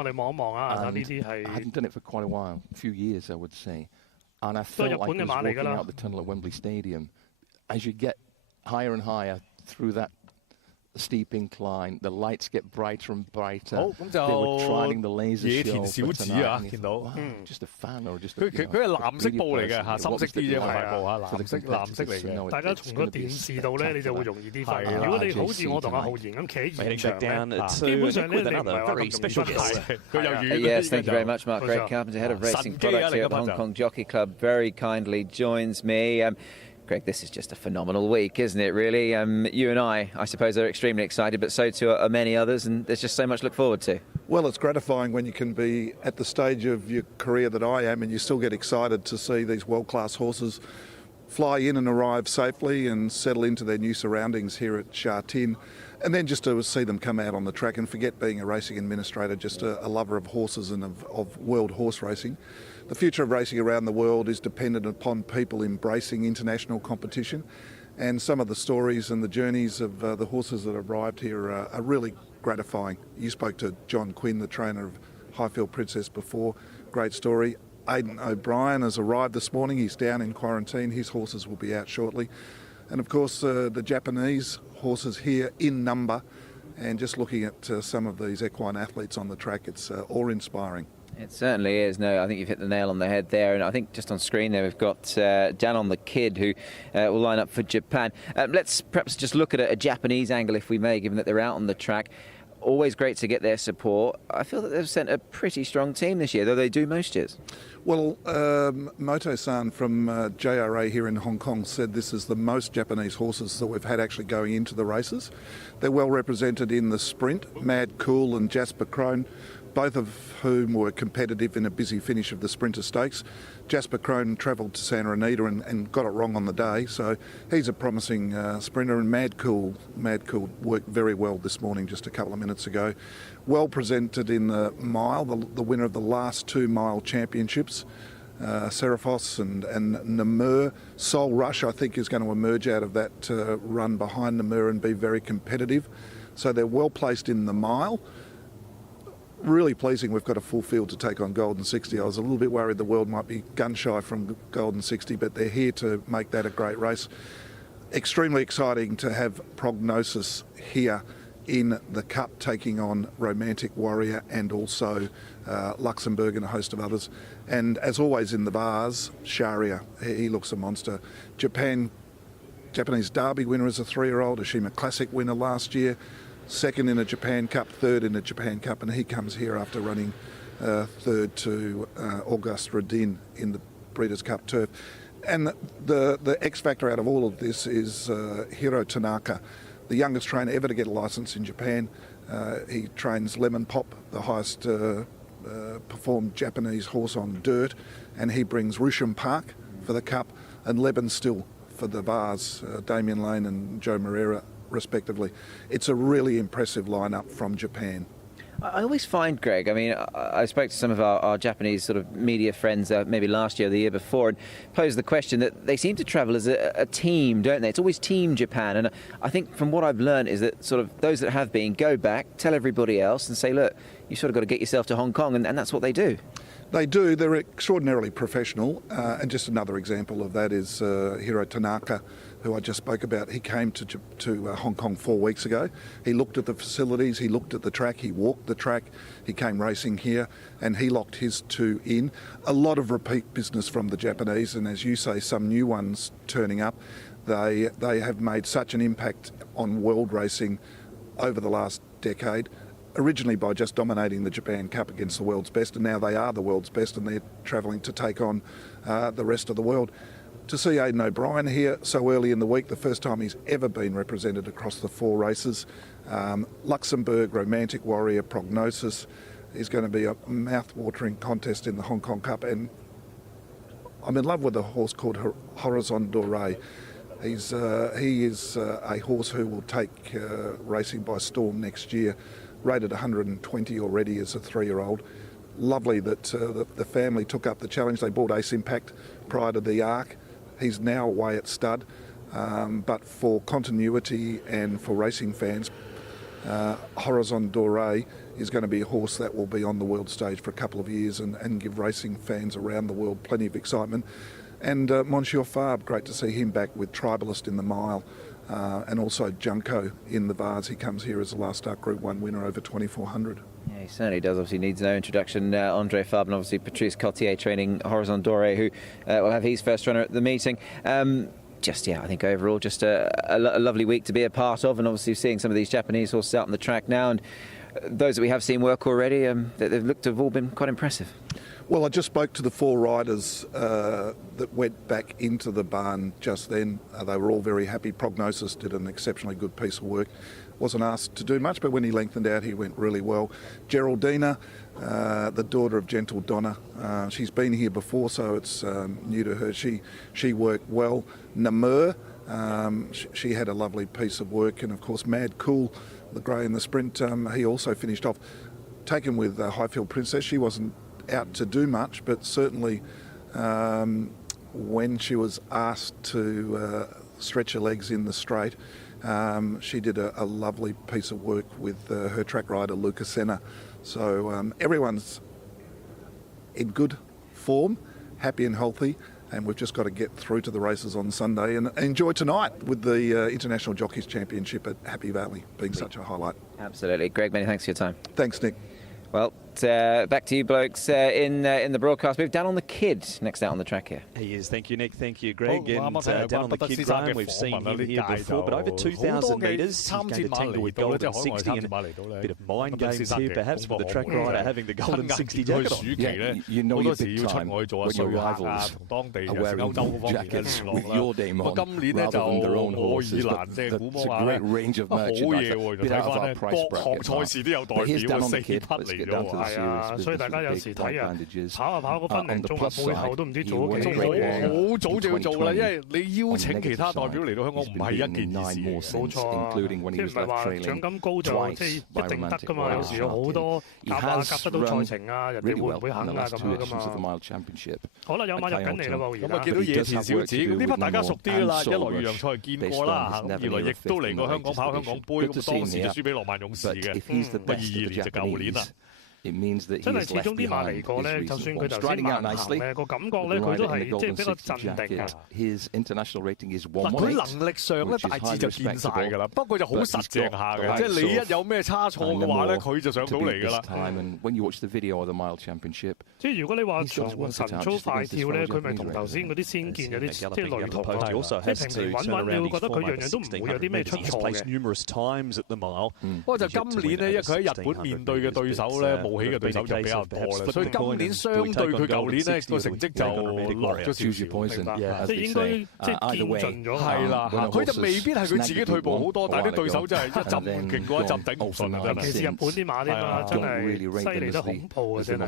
hadn't done it for quite a while, a few years, I would say. And I felt like I was walking out the tunnel at Wembley Stadium. As you get higher and higher through that steep incline, the lights get brighter and brighter. They were trialing the laser show for tonight. Just a fan or just a... 佢係藍色布嚟嘅嚇，深色啲啫，唔係布嚇，藍色嚟嘅。大家從個電視度咧，你就會容易啲發現。如果你好似我同阿浩然咁企喺現場咧，基本上咧你唔係話咁容易發現。佢又遠。Yes, thank you very much, Mark. Greg Carpenter, head of racing products here at the Hong Kong Jockey Club, very kindly joins me. Greg, this is just a phenomenal week, isn't it, really? You and I suppose, are extremely excited, but so too are many others, and there's just so much to look forward to. Well, it's gratifying when you can be at the stage of your career that I am, and you still get excited to see these world-class horses fly in and arrive safely and settle into their new surroundings here at Sha Tin, and then just to see them come out on the track and forget being a racing administrator, just a lover of horses and of world horse racing. The future of racing around the world is dependent upon people embracing international competition, and some of the stories and the journeys of the horses that arrived here are really gratifying. You spoke to John Quinn, the trainer of Highfield Princess, before. Great story. Aiden O'Brien has arrived this morning. He's down in quarantine. His horses will be out shortly. And of course the Japanese horses here in number, and just looking at some of these equine athletes on the track, it's awe-inspiring. It certainly is. No, I think you've hit the nail on the head there. And I think just on screen there we've got Danon the Kid, who will line up for Japan. Let's perhaps just look at a Japanese angle, if we may, given that they're out on the track. Always great to get their support. I feel that they've sent a pretty strong team this year, though they do most years. Well, Moto-san from JRA here in Hong Kong said this is the most Japanese horses that we've had actually going into the races. They're well represented in the sprint. Mad Cool and Jasper Crone, both of whom were competitive in a busy finish of the Sprinter Stakes. Jasper Crone travelled to Santa Anita and got it wrong on the day, so he's a promising sprinter. And Mad Cool worked very well this morning, just a couple of minutes ago. Well presented in the mile, the winner of the last 2 mile championships. Seraphos and Namur. Soul Rush, I think, is going to emerge out of that run behind Namur and be very competitive. So they're well placed in the mile. Really pleasing we've got a full field to take on Golden 60. I was a little bit worried the world might be gun shy from Golden 60, but they're here to make that a great race. Extremely exciting to have Prognosis here in the Cup, taking on Romantic Warrior and also Luxembourg and a host of others. And as always in the bars, Sharia, he looks a monster. Japanese Derby winner as a 3-year-old, Ashima Classic winner last year. Second in a Japan Cup, third in a Japan Cup, and he comes here after running third to Auguste Rodin in the Breeders' Cup turf. And the X factor out of all of this is Hiro Tanaka, the youngest trainer ever to get a licence in Japan. He trains Lemon Pop, the highest performed Japanese horse on dirt, and he brings Rusham Park for the Cup and Lebanon Still for the bars, Damien Lane and Joe Moreira respectively. It's a really impressive lineup from Japan. I always find, Greg, I mean, I spoke to some of our Japanese sort of media friends maybe last year or the year before, and posed the question that they seem to travel as a team, don't they? It's always Team Japan, and I think from what I've learned is that sort of those that have been go back, tell everybody else and say, look, you sort of got to get yourself to Hong Kong, and that's what they do. They do. They're extraordinarily professional, and just another example of that is Hiro Tanaka, who I just spoke about. He came to Hong Kong 4 weeks ago. He looked at the facilities, he looked at the track, he walked the track, he came racing here, and he locked his 2 in. A lot of repeat business from the Japanese, and as you say, some new ones turning up. They have made such an impact on world racing over the last decade, originally by just dominating the Japan Cup against the world's best, and now they are the world's best, and they're travelling to take on the rest of the world. To see Aiden O'Brien here so early in the week, the first time he's ever been represented across the 4 races. Luxembourg, Romantic Warrior, Prognosis is going to be a mouth-watering contest in the Hong Kong Cup, and I'm in love with a horse called Horizon Doré. He is a horse who will take racing by storm next year, rated 120 already as a 3-year-old. Lovely that the family took up the challenge. They bought Ace Impact prior to the Arc. He's now away at stud, but for continuity and for racing fans, Horizon Doré is going to be a horse that will be on the world stage for a couple of years and give racing fans around the world plenty of excitement. And Monsieur Fabre, great to see him back with Tribalist in the mile, and also Junko in the Vase. He comes here as the last start Group 1 winner over 2400. Yeah, he certainly does. Obviously needs no introduction. Andre Fabre and obviously Patrice Cottier training Horizon Doré, who will have his first runner at the meeting. I think overall just a lovely week to be a part of, and obviously seeing some of these Japanese horses out on the track now, and those that we have seen work already, they've looked to have all been quite impressive. Well, I just spoke to the 4 riders that went back into the barn just then. They were all very happy. Prognosis did an exceptionally good piece of work. Wasn't asked to do much, but when he lengthened out, he went really well. Geraldina, the daughter of Gentle Donna, she's been here before, so it's new to her. She worked well. Namur, she had a lovely piece of work, and of course Mad Cool, the grey in the sprint, he also finished off. Taken with Highfield Princess, she wasn't out to do much, but certainly when she was asked to stretch her legs in the straight, she did a lovely piece of work with her track rider Luca Senna. So everyone's in good form, happy and healthy, and we've just got to get through to the races on Sunday and enjoy tonight with the International Jockeys Championship at Happy Valley being such a highlight. Absolutely. Greg, many thanks for your time. Thanks, Nick. Well, back to you blokes in the broadcast. We've Dan on the Kid next out on the track here. He is. Thank you, Nick. Thank you, Greg. And Dan on the Kid, Graham, we've seen him here before, but over 2,000 metres. He's going to tangle with Golden 60, and a bit of mind games here, perhaps, with the track rider having the Golden 60 jacket on. Yeah, you know your big time when your rivals are wearing jackets with your name on rather than their own horses. That's a great range of merchandise. A bit out of our price bracket. But here's Dan on the Kid. Let's get down to the serious. 所以大家有時睇啊，跑下跑個分零鐘啊，背後都唔知做咗幾多嘢。好早就要做啦，因為你邀請其他代表嚟到香港唔係一件事。冇錯啊，即係唔係話獎金高就即係一定得㗎嘛？有時有好多夾得到賽程啊，人哋會唔會肯啊咁樣㗎嘛？好啦，有馬入緊嚟啦喎，而家。咁啊見到野田小子，咁呢匹大家熟啲㗎啦，一來越洋賽見過啦，咁二來亦都嚟過香港跑香港杯，咁當時就輸俾羅曼勇士嘅，22年就舊年啦。 真係始終啲馬嚟過咧，就算佢頭先慢行咧，個感覺咧佢都係即係比較鎮定啊。嗱，佢能力上咧大致就見晒㗎啦，不過就好實淨下嘅，即係你一有咩差錯嘅話咧，佢就上到嚟㗎啦。即係如果你話從神操快跳咧，佢咪同頭先嗰啲先見有啲即係雷同啊，即係平平穩穩，你會覺得佢樣樣都唔會有啲咩出錯嘅。不過就今年咧，因為佢喺日本面對嘅對手咧。 冒起嘅對手就比較多啦，所以今年相對佢舊年咧個成績就落咗少少，即係應該即係見盡咗。係啦，佢就未必係佢自己退步好多，但係啲對手真係一陣勁過一陣頂唔順啊！尤其是日本啲馬添啦，真係犀利得恐怖啊！真係。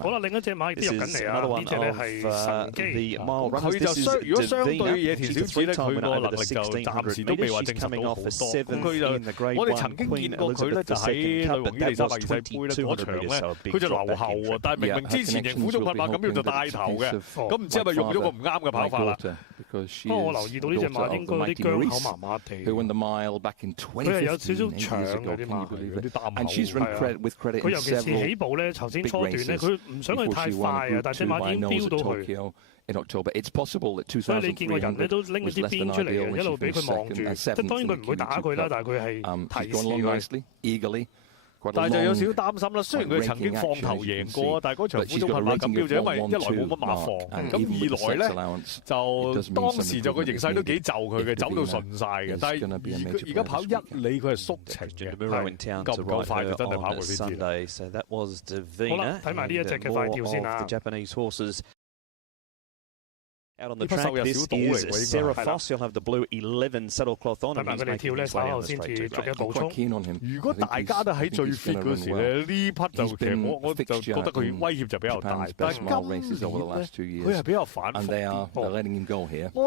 好啦，另一隻馬亦都入緊嚟啊！呢隻咧係神機，佢就如果相對野田小子咧，佢個能力就暫時都未話證實到好多。咁佢就我哋曾經見過佢咧，就喺 女王伊利沙伯二世杯咧嗰場咧，佢就留後喎，但係明明之前贏虎中匹馬咁樣就帶頭嘅，咁唔知係咪用咗個唔啱嘅跑法啦？不過我留意到呢隻馬應該啲姜口麻麻地，佢係有少少長嗰啲馬，嗰啲擔口。佢尤其是起步咧，頭先初段咧，佢唔想去太快啊，但係隻馬已經飆到去。 所以你見個人咧都拎嗰啲鞭出嚟嘅，一路俾佢望住。即係當然佢唔會打佢啦，但係佢係提示佢。但係就有少少擔心啦。雖然佢曾經放頭贏過，但係嗰場虎中匹馬錦標就因為一來冇乜馬放，咁二來咧就當時就個形勢都幾就佢嘅，走到順晒嘅。但係而家跑1里佢係縮程嘅，夠唔夠快就真係跑佢邊啲。好啦，睇埋呢一隻嘅快跳先啦。 Out on the track, this is Sarah Foss. You'll have the blue 11 saddlecloth on. 佢哋跳咧，稍後先至逐一補充。如果大家都喺最 fit 嗰時咧，呢匹就其實我就覺得佢威脅就比較大。但係今年咧，佢係比較反覆。安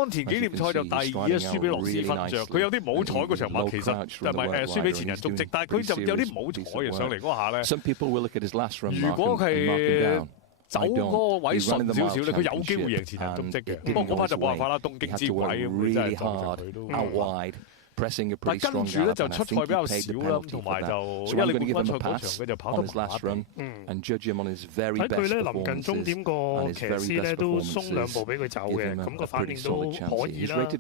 田紀念賽就第2啊，輸俾洛斯勳爵。佢有啲冇彩嗰場馬，其實就係咪輸俾前人足跡，但係佢就有啲冇彩嘅上嚟嗰下咧。如果佢 走嗰個位順少少咧，佢有機會贏前人足跡嘅。不過嗰班就冇辦法啦，東京之鬼咁，佢真係就佢都。但跟住咧就出賽比較少啦，同埋就因為你冠軍賽嗰場佢就跑得麻麻地。睇佢咧臨近終點個騎師咧都鬆2步俾佢走嘅，咁個反應都可以啦。佢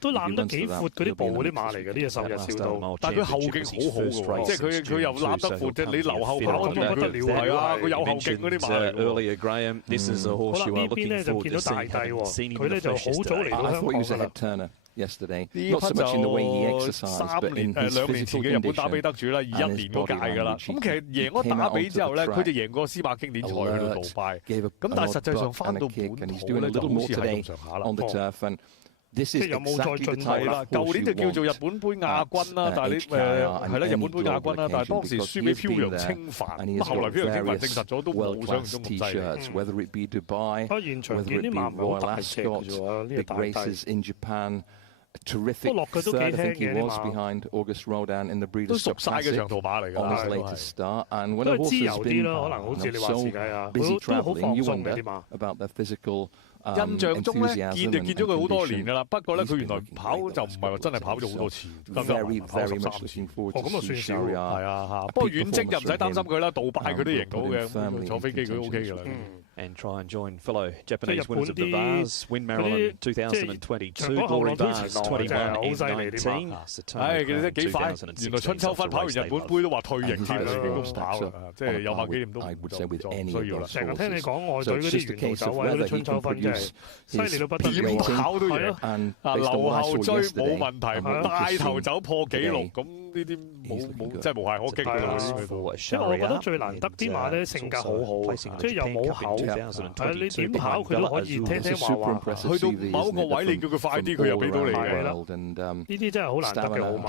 都攬得幾闊嗰啲步嗰啲馬嚟嘅，呢隻10日小到。但係佢後勁好好嘅，即係佢又攬得闊啫，你留後跑都不得了係啊！佢有後勁嗰啲馬嚟嘅。好啦，呢邊咧就見到大帝喎，佢咧就好早嚟到香港㗎啦。yesterday. Not so much in the way he exercised, but in his physical condition. 21年嗰屆㗎啦。咁其實贏咗打比之後咧，佢就贏過司馬經典賽去到杜拜。咁但係實際上翻到本土咧就好似係咁上下啦。即係有冇再進步啦？舊年就叫做日本杯亞軍啦，但係你係啦，日本杯亞軍啦，但係當時輸俾飄揚清帆。咁後來飄揚清帆證實咗都冇想象中咁犀利。不過現場見啲馬唔係好大隻嘅啫喎，呢個大帝。Terrific third, I think he was behind August Rodin in the Breeders' Cup Classic on his latest start. And when a horse has been so busy travelling, you wonder about their physical enthusiasm. 見就見咗佢好多年㗎啦，不過咧佢原來跑就唔係話真係跑咗好多次。Very much looking forward to see Sharia. 係啊，不過遠征就唔使擔心佢啦，杜拜佢都贏到嘅，坐飛機佢 OK 㗎啦。And try and join fellow Japanese winners of the Vars, Win Maryland 2022, Glory Vars 21 and 19. 唉，其實幾快，原來春秋分跑完日本杯都話退役添啦，都跑啦，即係有馬紀念都唔需要啦。成日聽你講外隊嗰啲沿途走位嗰啲春秋分真係犀利到不得了，點跑都贏。留後追冇問題，帶頭走破紀錄，咁呢啲冇即係無懈可擊㗎啦。即係我覺得最難得啲馬咧性格好好，即係又冇口。你點跑佢都可以聽聽話，去到某個位你叫佢快啲，佢又俾到你嘅。呢啲真係好難得嘅好馬。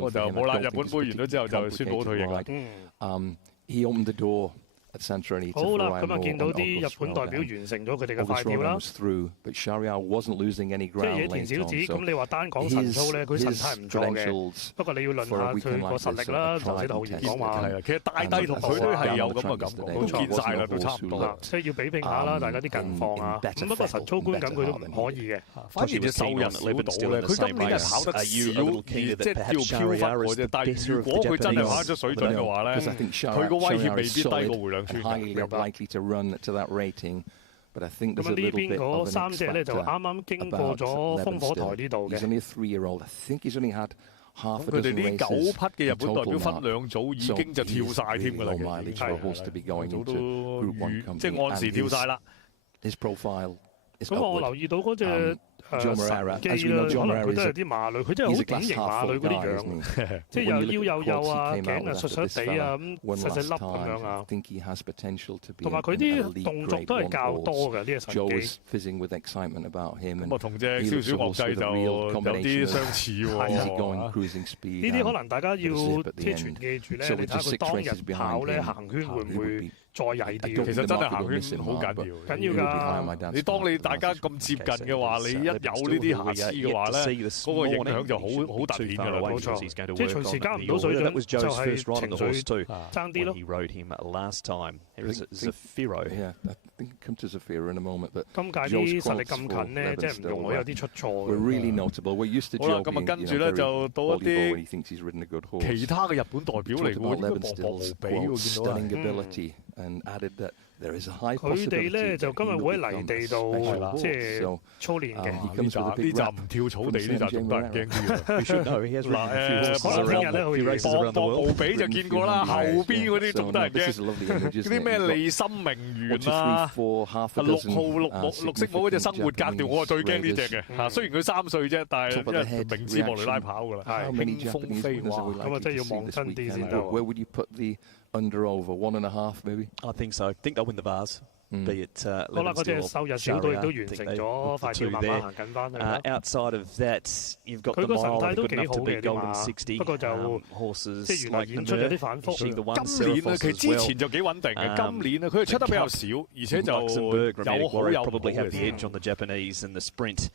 我就冇啦，日本杯完咗之後就宣布退役啦。好啦，咁啊見到啲日本代表完成咗佢哋嘅快跳啦。即係野田小子，咁你話單講神操咧，佢神態唔錯嘅。不過你要論下佢個實力啦，頭先浩然講話係啊，其實大帝同佢都係有咁嘅感覺，都見曬啦，都差唔多。即係要比拼下啦，大家啲近況啊。咁不過神操觀感佢都唔可以嘅。反而隻瘦人少到咧，佢今年係跑得少，即係叫飄忽嘅啫。但係如果佢真係跑出水準嘅話咧，佢個威脅未必低過回兩。highly likely to run to that rating, but I think there's a little bit of an X factor about Lebanon. He's only a 3-year-old. I think he's only had half a dozen races in total now. So he's really low mileage for a horse to be going into Group 1 company. And his profile is upward. 咁我留意到嗰隻神機啦，可能佢都係啲馬女，佢真係好典型馬女嗰啲樣，即係又腰又幼啊，頸啊實實地啊，咁細細粒咁樣啊。同埋佢啲動作都係較多嘅呢隻神機。咁啊，同隻少少樂制就有啲相似喎。呢啲可能大家要即係全記住咧，你睇下佢當日跑咧行圈會唔會再曳啲？其實真係行圈好緊要㗎。你當你大家咁接近嘅話，你一有呢啲瑕疵嘅話咧，嗰個影響就好突顯㗎啦。冇錯，即係隨時加唔到水準，就係情緒爭啲咯。Come to Zafira in a moment, but 今屆啲實力咁近咧，即係唔容許有啲出錯。We're really notable. We're used to joking. 好啦，咁啊跟住咧就到一啲其他嘅日本代表嚟喎，應該薄薄無比喎，見到。佢哋咧就今日會喺泥地度即係操練嘅。呢就唔跳草地，呢就仲得人驚啲。可能聽日咧薄薄無比就見過啦，後邊嗰啲仲得人驚。嗰啲咩利心名媛啊，6號綠色帽嗰隻生活格調，我係最驚呢隻嘅。雖然佢3歲啫，但係因為明知莫雷拉跑㗎啦，輕風飛哇，咁啊真係要望真啲先得。Where would you put the under over 1.5 maybe? I think so. I think they'll win the Vars. Be it 好啦，嗰隻瘦日小隊都完成咗快跳，慢慢行緊翻去。Outside of that, you've got the mile good enough to beat Golden 60. 不過就 horses 即係原來演出有啲反覆。今年啊，其實之前就幾穩定嘅。今年啊，佢哋出得比較少，而且就有好有 probably have the edge on the Japanese in the sprint.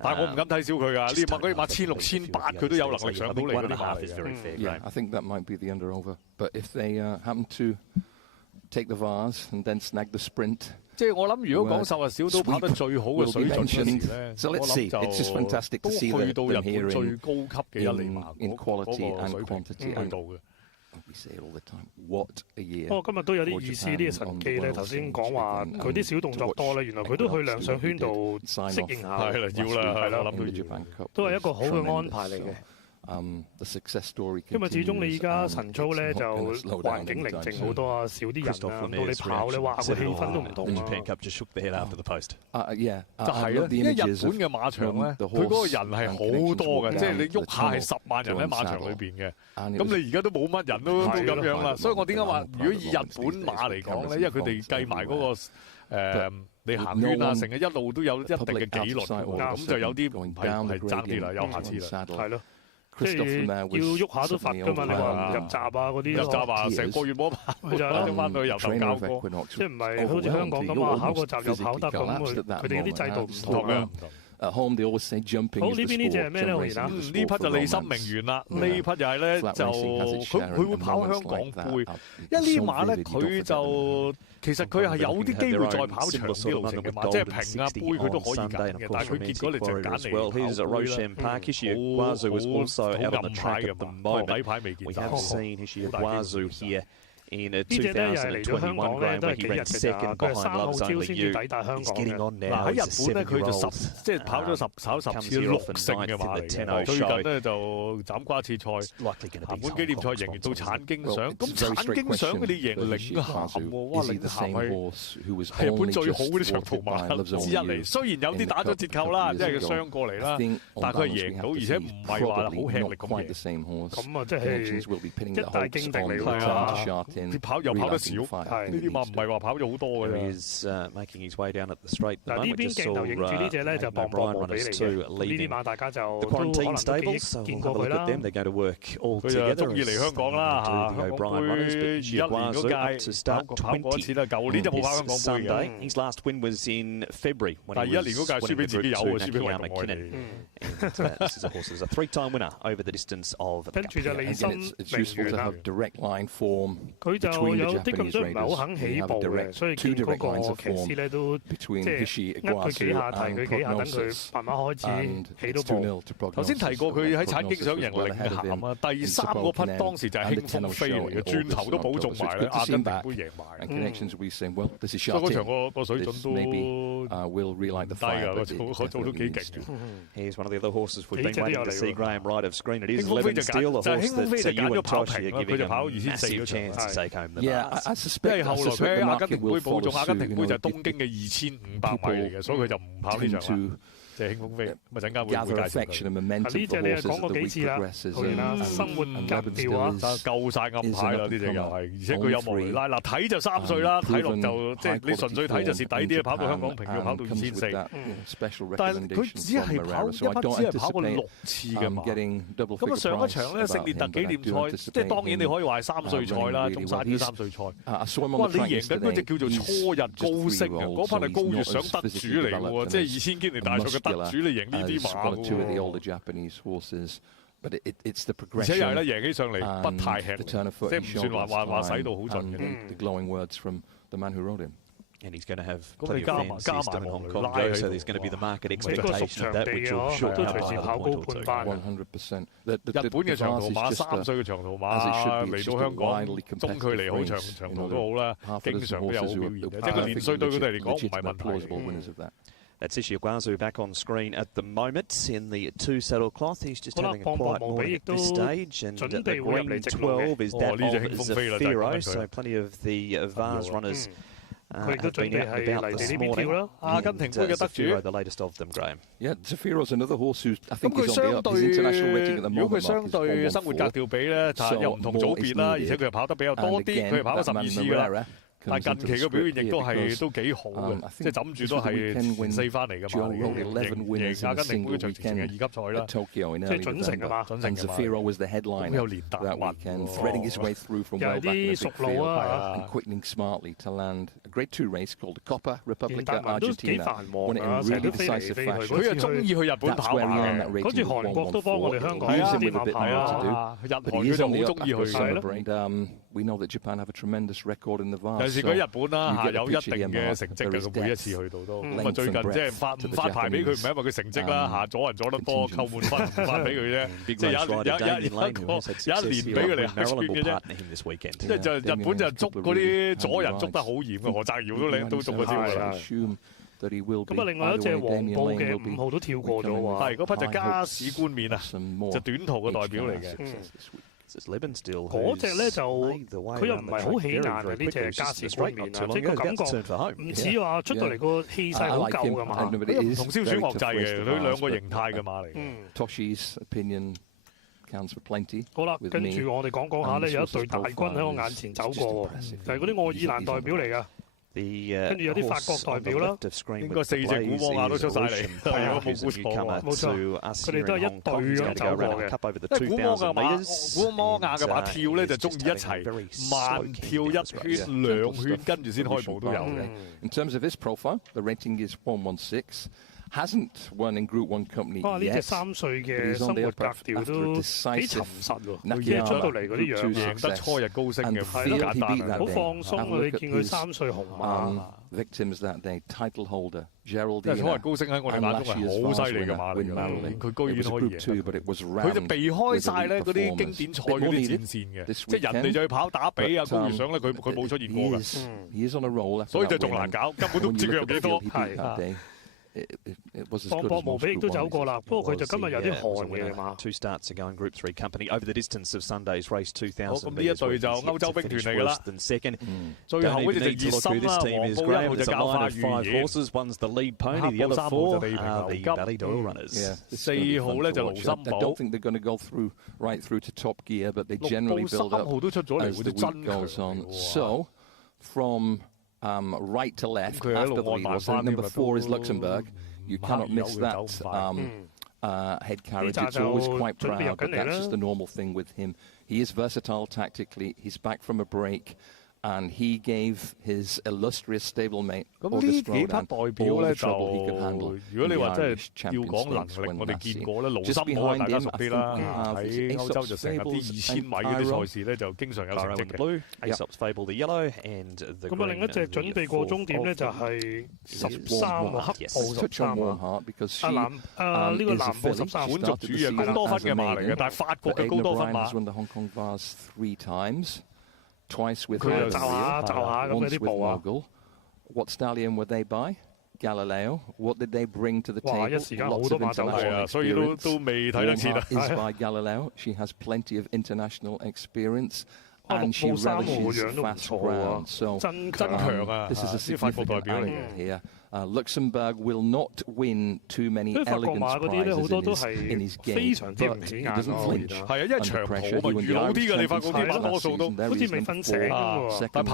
但係我唔敢睇小佢㗎，呢馬嗰啲馬1600、1800佢都有能力上到嚟嗰啲馬嚟嘅。Yeah, I think that might be the under over. But if they happen to take the vase and then snag the sprint. 即係我諗，如果講10日小島跑得最好嘅水準嗰時咧， So let's see. It's just fantastic to see them here in quality and quantity and we say it all the time. What a year! 今日都有啲意思，啲神機咧。頭先講話佢啲小動作多咧，原來佢都去亮相圈度適應下。係啦，要啦，係啦，我諗都要。都係一個好嘅安排嚟嘅。 The success story 因為始終你而家晨操咧就環境寧靜好多啊，少啲人啊，到你跑咧，哇個氣氛都唔同啊。就係啦，因為日本嘅馬場咧，佢嗰個人係好多嘅，即係你喐下係10萬人喺馬場裏邊嘅。咁你而家都冇乜人都咁樣啦，所以我點解話如果以日本馬嚟講咧，因為佢哋計埋嗰個你行圈啊，成日一路都有一定嘅紀律，咁就有啲係爭啲啦，有下次啦，係咯。 即係要喐下都罰㗎嘛！你話入閘啊嗰啲，入閘啊成個月冇跑，就係翻到去由頭教過，即係唔係好似香港咁啊？考個閘又跑得咁，佢哋啲制度唔同嘅。 home they always say jumping. 好呢邊呢隻係咩咧？而家呢匹就利心明源啦，呢匹又係咧就佢會跑香港杯，因為呢馬咧佢就其實佢係有啲機會再跑長啲路程嘅馬，即係平啊杯佢都可以揀嘅，但係佢結果你就揀嚟跑杯啦，好暗牌嘅馬，底牌未見到。 呢隻咧又係嚟咗香港咧，都係幾日嘅咋。佢係3號朝先至抵達香港嘅。嗱喺日本咧，佢就即係跑咗10次6勝嘅馬嚟嘅。最近咧就斬瓜切菜，鹹本紀念賽贏完到產經賞。咁產經賞佢哋贏領銜喎，哇！領銜係日本最好嗰啲長途馬之一嚟。雖然有啲打咗折扣啦，即係佢傷過嚟啦，但係佢係贏到，而且唔係話好吃力咁贏。咁啊，即係一大驚敵嚟㗎。 佢跑又跑得少，呢啲馬唔係話跑咗好多嘅啫。嗱呢邊鏡頭影住呢隻咧就磅礴比嚟嘅，呢啲馬大家就都可能都見過佢啦。佢就中意嚟香港啦嚇，香港杯21年嗰屆跑過一次啦，舊年就冇跑香港杯嘅。但係21年嗰屆輸俾自己有喎，輸俾維同愛哋。跟住就利心明源啦。佢就有啲咁多唔係好肯起步嘅，所以見嗰個騎師咧都即係呃佢幾下，提佢幾下，等佢慢慢開始起到步。頭先提過佢喺產經賞贏領銜啊，第3個匹當時就係興風飛嚟嘅，轉頭都保中埋咧，阿根廷杯贏埋。所以嗰場個水準都唔低㗎，個組都幾勁。Here's one of the other horses we've been waiting to see Graham Wright of screen. It is 興風飛 Lemon Steel, a horse that you and Toshi are giving a 2400 chance to take home the I suspect 因為後來佢喺阿根廷杯保中，阿根廷杯就係東京嘅2500米嚟嘅，所以佢就唔跑呢場啦。即係興風飛，咁陣間會介紹佢。呢隻你係講過幾次啦，當然啦，生活格調啊，夠晒暗牌啦，呢隻又係，而且佢有莫雷拉，嗱睇就3歲啦，睇落就即係你純粹睇就蝕底啲，跑到香港平要跑到2400。但係佢只係跑只係跑過6次嘅嘛。咁啊上一場咧聖列特紀念賽，即係當然你可以話係3歲賽啦，中山啲3歲賽。哇！你贏緊嗰隻叫做初日高升啊，嗰匹係高月賞得主嚟嘅喎，即係2000堅尼大賽嘅得主嚟贏呢啲馬嘅喎。而且又係咧贏起上嚟不太吃力，即係唔算話使到好盡嘅。And he's going to have plenty of fans system in Hong Kong, though, so there's going to be the market expectation of that, which will show up by the point or two. 日本嘅長途馬3歲嘅長途馬嚟到香港，中距離好長途都好啦，經常都有好表現嘅，即係個年歲對佢哋嚟講唔係問題。That's Ishiguazu back on screen at the moment in the 2-saddle cloth. He's just having a quiet morning at this stage, and the green 12 is that of Zafiro, so plenty of the Vase runners have been out and about this morning. 阿根廷杯嘅得主 the latest of them, Graham. Yeah, Zafiro's another horse who I think is on the up. His international rating at the moment. 如果佢相對生活格調比咧，又唔同組別啦，而且佢又跑得比較多啲，佢係跑咗12次㗎啦。但近期嘅表現亦都幾好嘅，即係枕住都係前4翻嚟㗎嘛，贏阿根廷杯場前嘅2級賽啦，即係準成㗎嘛，準成㗎嘛，咁有連達滑，又係啲熟路啊，連達滑都幾繁忙啊，成日都飛嚟飛去，佢又中意去日本跑馬嘅，好似韓國都幫我哋香港啲馬跑啊，日韓佢就好中意去嘅。we know that Japan have a tremendous record in the VAR. 尤其是佢日本啦有一定嘅成績嘅，佢每一次去到都咁啊。最近即係唔發牌俾佢，唔係因為佢成績啦阻人阻得多，扣滿分唔發俾佢啫。即係有一年俾佢嚟客串嘅啫。即係就日本就捉嗰啲阻人捉得好嚴嘅，何澤堯都中過招㗎啦。咁啊，另外一隻黃布嘅5號都跳過咗喎。係嗰匹就加士冠冕啊，就短途嘅代表嚟嘅。嗰隻咧就佢又唔係好起眼啊！呢隻加士冠冕啊，即係個感覺唔似話出到嚟個氣勢好夠㗎嘛。唔同燒選學制嘅，佢兩個形態嘅馬嚟。Toshi's opinion counts for plenty。好啦，跟住我哋講下咧，有一隊大軍喺我眼前走過喎，就係嗰啲愛爾蘭代表嚟㗎。跟住有啲法國代表啦，應該4隻古魔亞都出晒嚟，係啊，冇估錯喎，冇錯，佢哋都係一隊咁走過嘅。因為古魔亞嘅馬跳咧就中意一齊慢跳1圈、2圈，跟住先開步都有嘅。In terms of his profile, the rating is 116. Hasn't won in Group 1 company yet. 呢隻3歲嘅生活格調都幾沉實喎，即係出到嚟嗰啲樣贏得初日高升嘅，好簡單，好放鬆啊！你見佢3歲紅馬。Victims that day, title holder Geraldine。初日高升喺我哋眼中係好犀利嘅馬嚟㗎，佢居然可以贏。佢就避開晒咧嗰啲經典賽嗰啲戰線嘅，即係人哋就去跑打比啊、高如上咧，佢冇出現過㗎。所以就仲難搞，根本都唔知佢有幾多。係。放博無比亦都走過啦，不過佢就今日有啲寒嘅嘛。Two starts to go in Group 3 company over the distance of Sunday's race 2000. 咁呢一隊就歐洲兵團嚟㗎啦。最後嗰隻就熱心啦，黃布1號就教化預言。One's the lead pony, the other 4 are the Ballydoyle runners. 4號咧就盧森堡。I don't think they're going to go through right through to top gear, but they generally build up as the week goes on. So from right to left after the lead. So number 4 is Luxembourg. You cannot miss that head carriage. It's always quite proud, but that's just the normal thing with him. He is versatile tactically. He's back from a break. And he gave his illustrious stablemate August Rodan all the trouble he could handle in the Irish Champions Stakes when last. Just behind him, I think we have Aesop's Fables and Pyro. Aesop's Fable, the yellow and the green. 咁啊，另一隻準備過終點咧就係13號黑豹13啊。呢個藍布13本族主嘅高多分嘅馬嚟嘅，但係法國嘅高多分馬。 Twice with once with Mogul. What stallion were they by? Galileo. What did they bring to the table? Lots of international experience. Is by Galileo. She has plenty of international experience. And she relishes fast ground. So this is a significant angle here. Luxembourg will not win too many elegance prizes in his game, but he doesn't flinch under pressure. He won the Irish Champions last season. There is number 4, second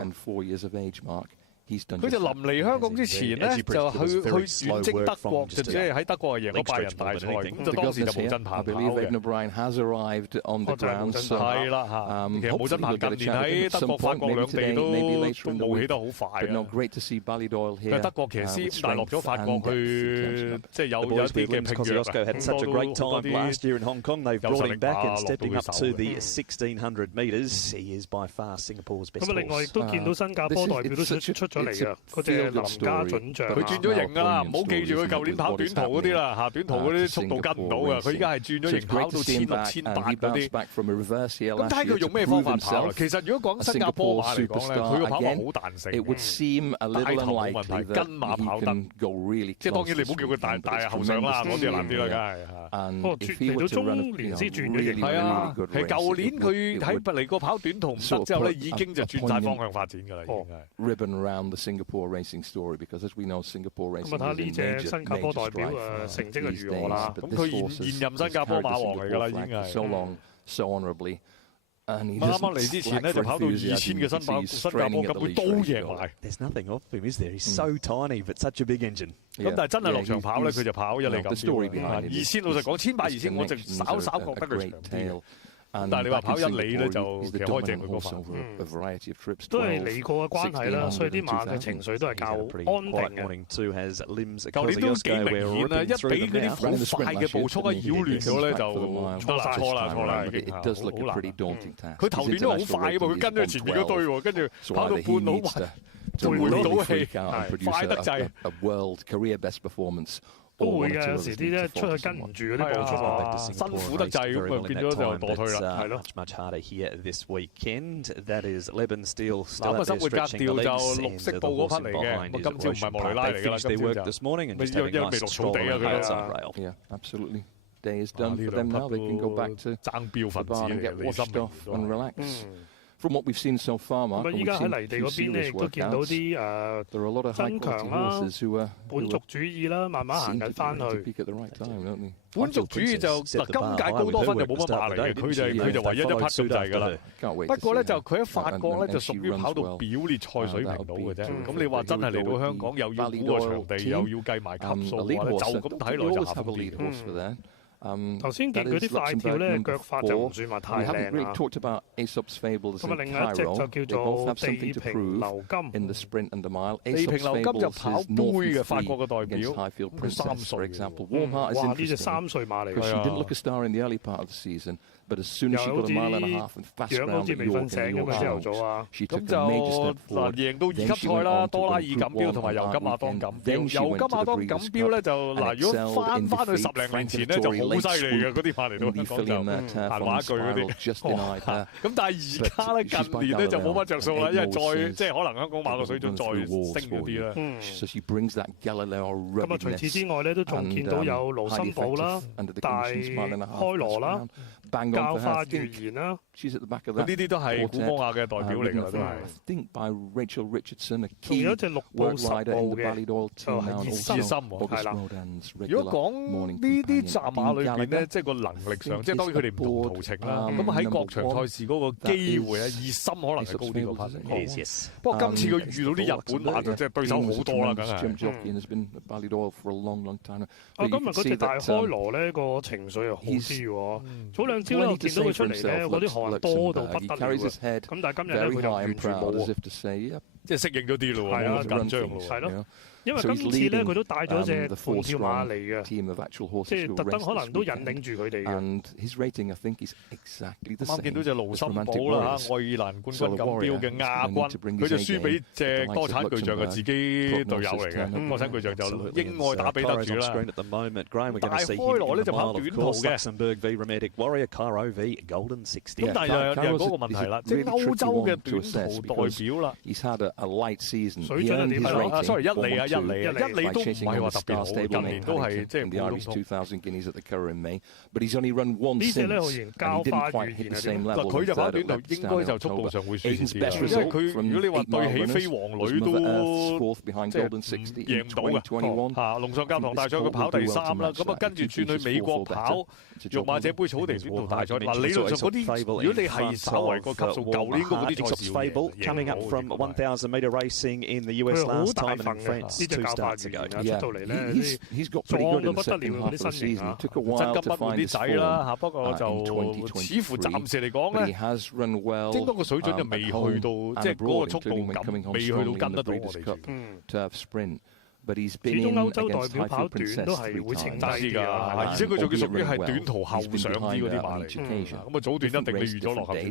and 4 years of age mark. 佢就臨嚟香港之前咧，就去遠征德國，就即係喺德國係贏咗拜仁大賽，咁就當時就冇真鵬跑嘅。Aiden O'Brien has arrived on the ground. 係啦嚇，其實冇真鵬近年喺德國、法國兩地都冒起得好快啊。因為德國騎師大落咗法國去，即係有一啲嘅拼躍啊。had such a great time last year in Hong Kong. They've brought him back and stepping up to the 1600 metres. He is by far Singapore's best horse. 咁啊，另外亦都見到新加坡代表都出咗嚟嘅，嗰隻林家準將。佢轉咗型啊！唔好記住佢舊年跑短途嗰啲啦嚇，短途嗰啲速度跟唔到嘅，佢依家係轉咗型跑到1600、1800嗰啲。咁睇佢用咩方法跑啦？其實如果講新加坡馬嚟講咧，佢個跑法好彈性，大頭冇問題，跟馬跑得。即係當然你唔好叫佢大後上啦，嗰啲難啲啦，梗係嚇。不過嚟到中年先轉咗型。係啊，係舊年佢喺嚟個跑短途唔得之後咧，已經就轉曬方向發展㗎啦，已經係。Ribbon around the Singapore racing story because as we know Singapore racing is a major 呢隻新加坡代表成績係如何啦？咁佢現任新加坡馬王嚟㗎啦，已經係。So long, so honourably. 啱啱嚟之前咧就跑到2000嘅新加坡根本都贏埋。There's nothing of him, is there? He's so tiny but such a big engine. 咁但係真係落場跑咧，佢就跑一嚟咁。2000老實講，1800、2000我就稍覺得佢長啲。And 但係你話跑1里咧，就其實開正佢嗰份。都係嚟過嘅關係啦，所以啲馬嘅情緒都係較安定嘅。舊年都幾明顯啦，一俾嗰啲好快嘅步速啊擾亂咗咧，就錯啦，已經好難。佢頭段都好快嘅嘛，佢跟咗前面嗰堆喎，跟住跑到半路就回唔到氣，快得滯。都會嘅，有時啲咧出去跟唔住嗰啲步速啊，辛苦得滯咁啊，變咗就墮退啦，係咯。咁啊，生活格調就綠色布嗰匹嚟嘅，咁今朝唔係莫雷拉嚟㗎啦，今朝就咪因為未落草地啊佢啊。Yeah, absolutely. Day is done for them now. They can go back to the barn and get washed off and relax. From what we've seen so far, Mark, 依家喺泥地嗰邊咧，亦都見到啲增強啦、本族主義啦，慢慢行緊翻去。本族主義就嗱，今屆高多芬就冇乜馬嚟嘅，佢就唯一一匹咁滯㗎啦。不過咧就佢喺法國咧就屬於跑到表列賽水平到嘅啫。咁你話真係嚟到香港又要估個場地，又要計埋級數嘅話咧，就咁睇落就下風啲。頭先見佢啲快跳咧，腳法就唔算話太靚啊。咁啊，另外一隻就叫做地平流金。地平流金就跑杯嘅法國嘅代表，佢3歲。哇！呢隻3歲馬嚟㗎。有啲樣好似未瞓醒咁嘅朝頭早啊！咁就嗱贏到2級賽啦，多拉爾錦標同埋尤金亞當錦標。尤金亞當錦標咧就嗱，如果翻去10零年前咧就好犀利嘅嗰啲馬嚟到香港就閒話一句嗰啲。咁但係而家咧近年咧就冇乜着數啦，因為再即係可能香港馬嘅水準再升咗啲啦。咁啊，除此之外咧都仲見到有盧森堡啦、大開羅啦。教化預言啦，咁呢啲都係古摩亞嘅代表嚟㗎，都係。仲有一隻6步10步嘅，就係熱心，係啦。如果講呢啲站馬裏邊咧，即係個能力上，即係當然佢哋唔同途程啦。咁喺各場賽事嗰個機會啊，熱心可能係高啲個 part。不過今次佢遇到啲日本馬就即係對手好多啦，梗係。今日嗰隻大開羅咧個情緒係好啲喎，早兩朝咧我見到佢出嚟咧，嗰啲汗多到不得了嘅。咁但係今日咧佢就完全冇喎，即係適應咗啲咯喎，係啊，緊張咯，係咯。因為今次咧佢都帶咗隻半跳馬嚟嘅，即係特登可能都引領住佢哋嘅。啱見到隻盧森堡啦嚇，愛爾蘭冠軍錦標嘅亞軍，佢就輸俾隻國產巨象嘅自己隊友嚟嘅。國產巨象就英愛打比得住啦。大開羅咧就跑短途嘅。咁但係又嗰個問題啦，即係歐洲嘅短途代表啦，水準係點啊？sorry，1里啊，1里都唔係話特別好，近年都係即係普通通。呢隻咧好似教化預言啊，嗱佢就跑短途應該就速度上會輸啲，因為佢如果你話對起飛黃女都即係贏唔到嘅嚇。龍上教堂大賽佢跑第3啦，咁啊跟住轉去美國跑育馬者杯草地短途大賽。嗱理論上嗰啲，如果你係稍為個級數舊年嗰啲賽事贏到，佢好大份嘅。呢隻教化預言啊出到嚟咧，壯到不得了嗰啲身形啊，真金不換啲仔啦嚇。不過就似乎暫時嚟講咧，應該個水準就未去到，即係嗰個速度感未去到跟得到我哋。始終歐洲代表跑短都係會稱低啲㗎，而且佢仲要屬於係短途後上啲嗰啲馬嚟。咁啊早段一定你預咗落後少少。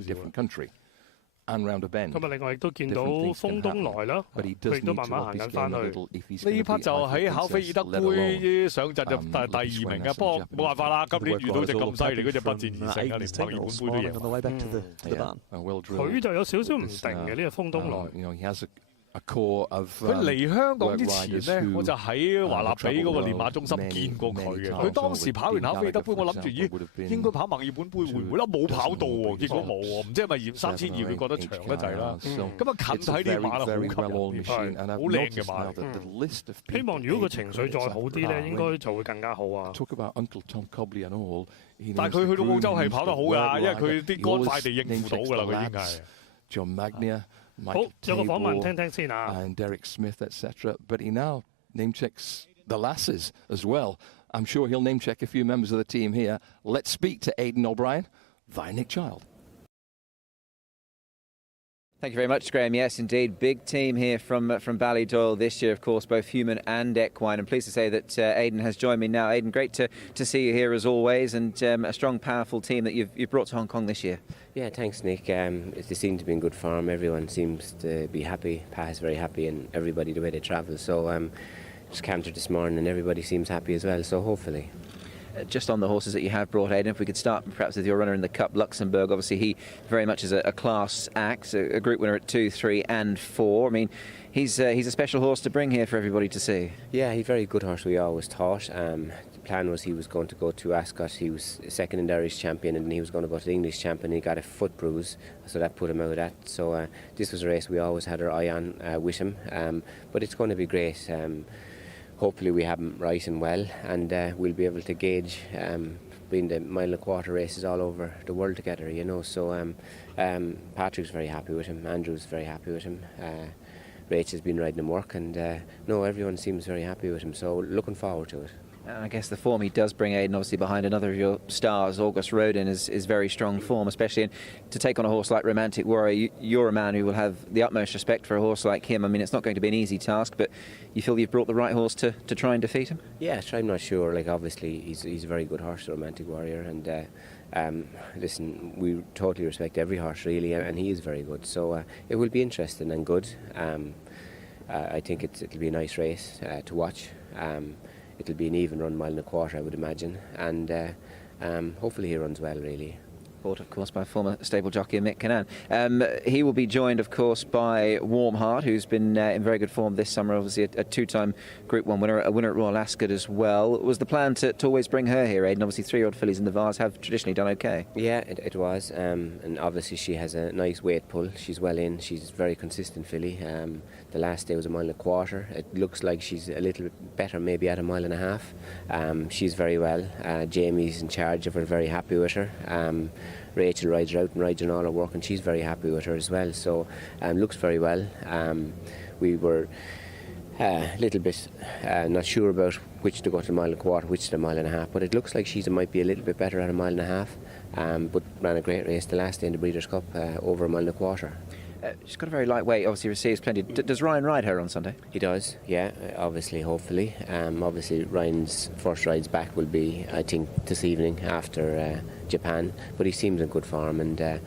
咁啊，另外亦都見到風東來啦，佢亦都慢慢行緊翻去。呢匹就喺考菲爾德杯上陣就第2名嘅，不過冇辦法啦，今年遇到隻咁犀利嗰隻不戰而勝啊，連墨爾本杯都贏。佢就有少少唔定嘅呢個風東來。佢嚟香港之前咧，我就喺華納比嗰個練馬中心見過佢嘅。佢當時跑完考菲爾德杯，我諗住咦應該跑墨爾本杯會唔會啦？冇跑到喎，結果冇喎，唔知係咪嫌3200佢覺得長得滯啦。咁啊近睇啲馬啦，好吸引，係好靚嘅馬。希望如果個情緒再好啲咧，應該就會更加好啊。但係佢去到澳洲係跑得好㗎，因為佢啲杆快地應付到㗎啦，佢已經係。好，有個訪問聽聽先啊。And Derek Smith, etc. But he now name checks the lasses as well. I'm sure he'll name check a few members of the team here. Let's speak to Aiden O'Brien via Nick Child. Thank you very much, Graham. Yes, indeed. Big team here from Ballydoyle this year, of course, both human and equine. I'm pleased to say that Aiden has joined me now. Aiden, great to see you here as always, and a strong, powerful team that you've brought to Hong Kong this year. Yeah, thanks, Nick. They seem to be in good form. Everyone seems to be happy. Pa is very happy, and everybody the way they travel. So just cantered this morning, and everybody seems happy as well. So hopefully. Just on the horses that you have brought, Aiden, if we could start perhaps with your runner in the Cup, Luxembourg. Obviously, he very much is a class act, a group winner at 2, 3 and 4. I mean, he's a special horse to bring here for everybody to see. Yeah, he's a very good horse, we always thought. The plan was he was going to go to Ascot. He was second in the Irish champion, and then he was going to go to the English champion. He got a foot bruise, so that put him out of that. So this was a race we always had our eye on with him. But it's going to be great. Hopefully we have him right and well, and we'll be able to gauge being the mile and a quarter races all over the world together, you know. So Patrick's very happy with him, Andrew's very happy with him, Rachel's been riding him work, and no, everyone seems very happy with him, so looking forward to it. And I guess the form he does bring, Aiden, obviously behind another of your stars, August Rodin, is very strong form, especially to take on a horse like Romantic Warrior. You're a man who will have the utmost respect for a horse like him. I mean, it's not going to be an easy task, but you feel you've brought the right horse to try and defeat him? Yeah, I'm not sure. Like, obviously, he's a very good horse, Romantic Warrior, and listen, we totally respect every horse, really, and he is very good. So it will be interesting and good. I think it'll be a nice race to watch. It'll be an even run, mile and a quarter, I would imagine, and hopefully he runs well, really. Bought, of course, by former stable jockey Mick Cannan. He will be joined, of course, by Warm Heart, who's been in very good form this summer, obviously a two-time Group 1 winner, a winner at Royal Ascot as well. Was the plan to always bring her here, Aiden? Obviously, 3-year-old fillies in the Vase have traditionally done okay. Yeah, it was, and obviously she has a nice weight pull. She's well in. She's a very consistent filly. The last day was a mile and a quarter. It looks like she's a little bit better, maybe at a mile and a half. She's very well. Jamie's in charge of her, very happy with her. Rachel rides her out and rides in all her work, and she's very happy with her as well. So looks very well. We were a little bit not sure about which to go to the mile and a quarter, which to the mile and a half, but it looks like she might be a little bit better at a mile and a half. But ran a great race the last day in the Breeders' Cup, over a mile and a quarter. She's got a very light weight, obviously receives plenty. Does Ryan ride her on Sunday? He does, yeah, obviously, hopefully. Obviously Ryan's first rides back will be, I think, this evening after Japan, but he seems in good form, and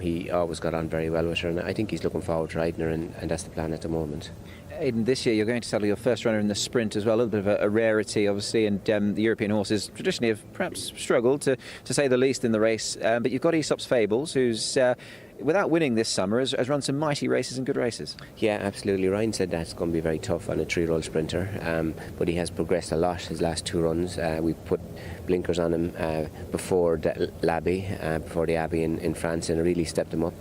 he always got on very well with her, and I think he's looking forward to riding her, and that's the plan at the moment. Aiden, this year you're going to saddle your first runner in the sprint as well, a little bit of a rarity obviously, and the European horses traditionally have perhaps struggled to say the least in the race, but you've got Aesop's Fables, who's without winning this summer has run some mighty races and good races. Yeah, absolutely. Ryan said that's going to be very tough on a 3-year-old sprinter, but he has progressed a lot his last 2 runs. We put blinkers on him before the Abbey in France, and really stepped him up.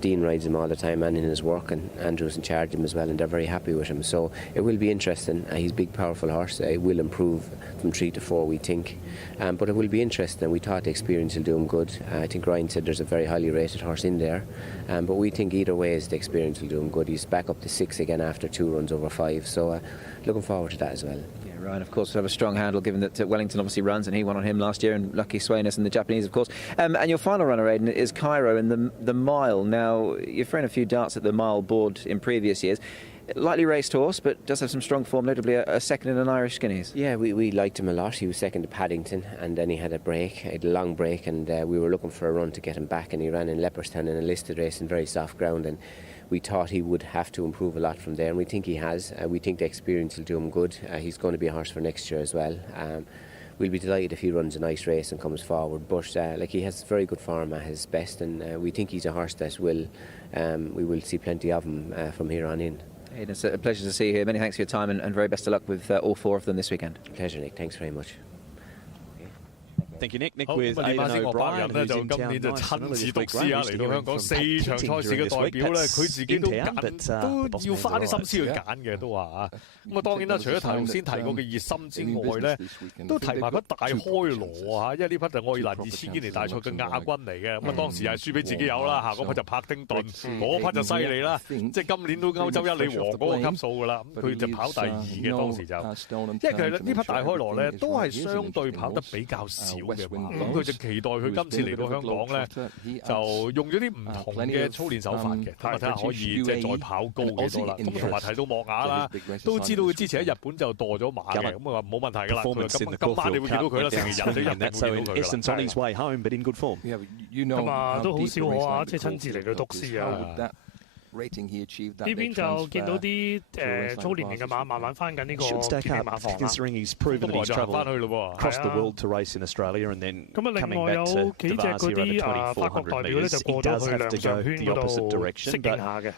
Dean rides him all the time and in his work, and Andrew's in charge of him as well, and they're very happy with him. So it will be interesting. He's a big, powerful horse. It will improve from 3 to 4, we think. But it will be interesting. We thought the experience will do him good. I think Ryan said there's a very highly rated horse in there, but we think either way the experience will do him good. He's back up to 6 again after 2 runs over 5, so looking forward to that as well. Yeah, Ryan, of course, will have a strong handle, given that Wellington obviously runs, and he won on him last year, and Lucky Swainus and the Japanese, of course. And your final runner, Aiden, is Cairo in the mile. Now, you've thrown a few darts at the mile board in previous years. Lightly raced horse, but does have some strong form, notably a second in an Irish Skinnies. Yeah, we liked him a lot. He was second to Paddington, and then he had a long break, and we were looking for a run to get him back, and he ran in Leopardstown in a listed race in very soft ground, and we thought he would have to improve a lot from there, and we think he has. We think the experience will do him good. He's going to be a horse for next year as well. We'll be delighted if he runs a nice race and comes forward, but he has very good form at his best, and we think he's a horse that we will see plenty of him from here on in. Aiden, it's a pleasure to see you here. Many thanks for your time, and very best of luck with all 4 of them this weekend. Pleasure, Nick. Thanks very much. Thank you, Nick. Nick with Aiden O'Brien, who's in town nice and early this week. Grand Rooster hearing from Pat Tinting during this week. That's都要花啲心思去揀嘅都話咁啊，當然啦，除咗頭先提過嘅熱心之外咧，都提埋嗰大開羅啊，因為呢匹就愛爾蘭2000堅尼大賽嘅亞軍嚟嘅，咁啊當時係輸俾自己友啦嚇，嗰匹就柏丁頓，嗰匹就犀利啦，即係今年都歐洲一哩王嗰個級數㗎啦，咁佢就跑第2嘅當時就，因為佢呢匹大開羅咧都係相對跑得比較少。嘅馬，咁佢就期待佢今次嚟到香港咧，就用咗啲唔同嘅操練手法嘅，咁啊睇下可以即係再跑高幾多啦。咁同埋睇到莫雅啦，都知道佢之前喺日本就墮咗馬嘅，咁啊冇問題㗎啦。今晚你會見到佢啦，成日人都一定會見到佢啦。咁啊都好少可啊，即係親自嚟到督師啊！呢邊就見到啲操練完嘅馬慢慢翻緊呢個健力馬房啦。咁就翻去咯喎。咁啊，另外有幾隻嗰啲法國代表咧就過咗去亮相圈嗰度適應下嘅。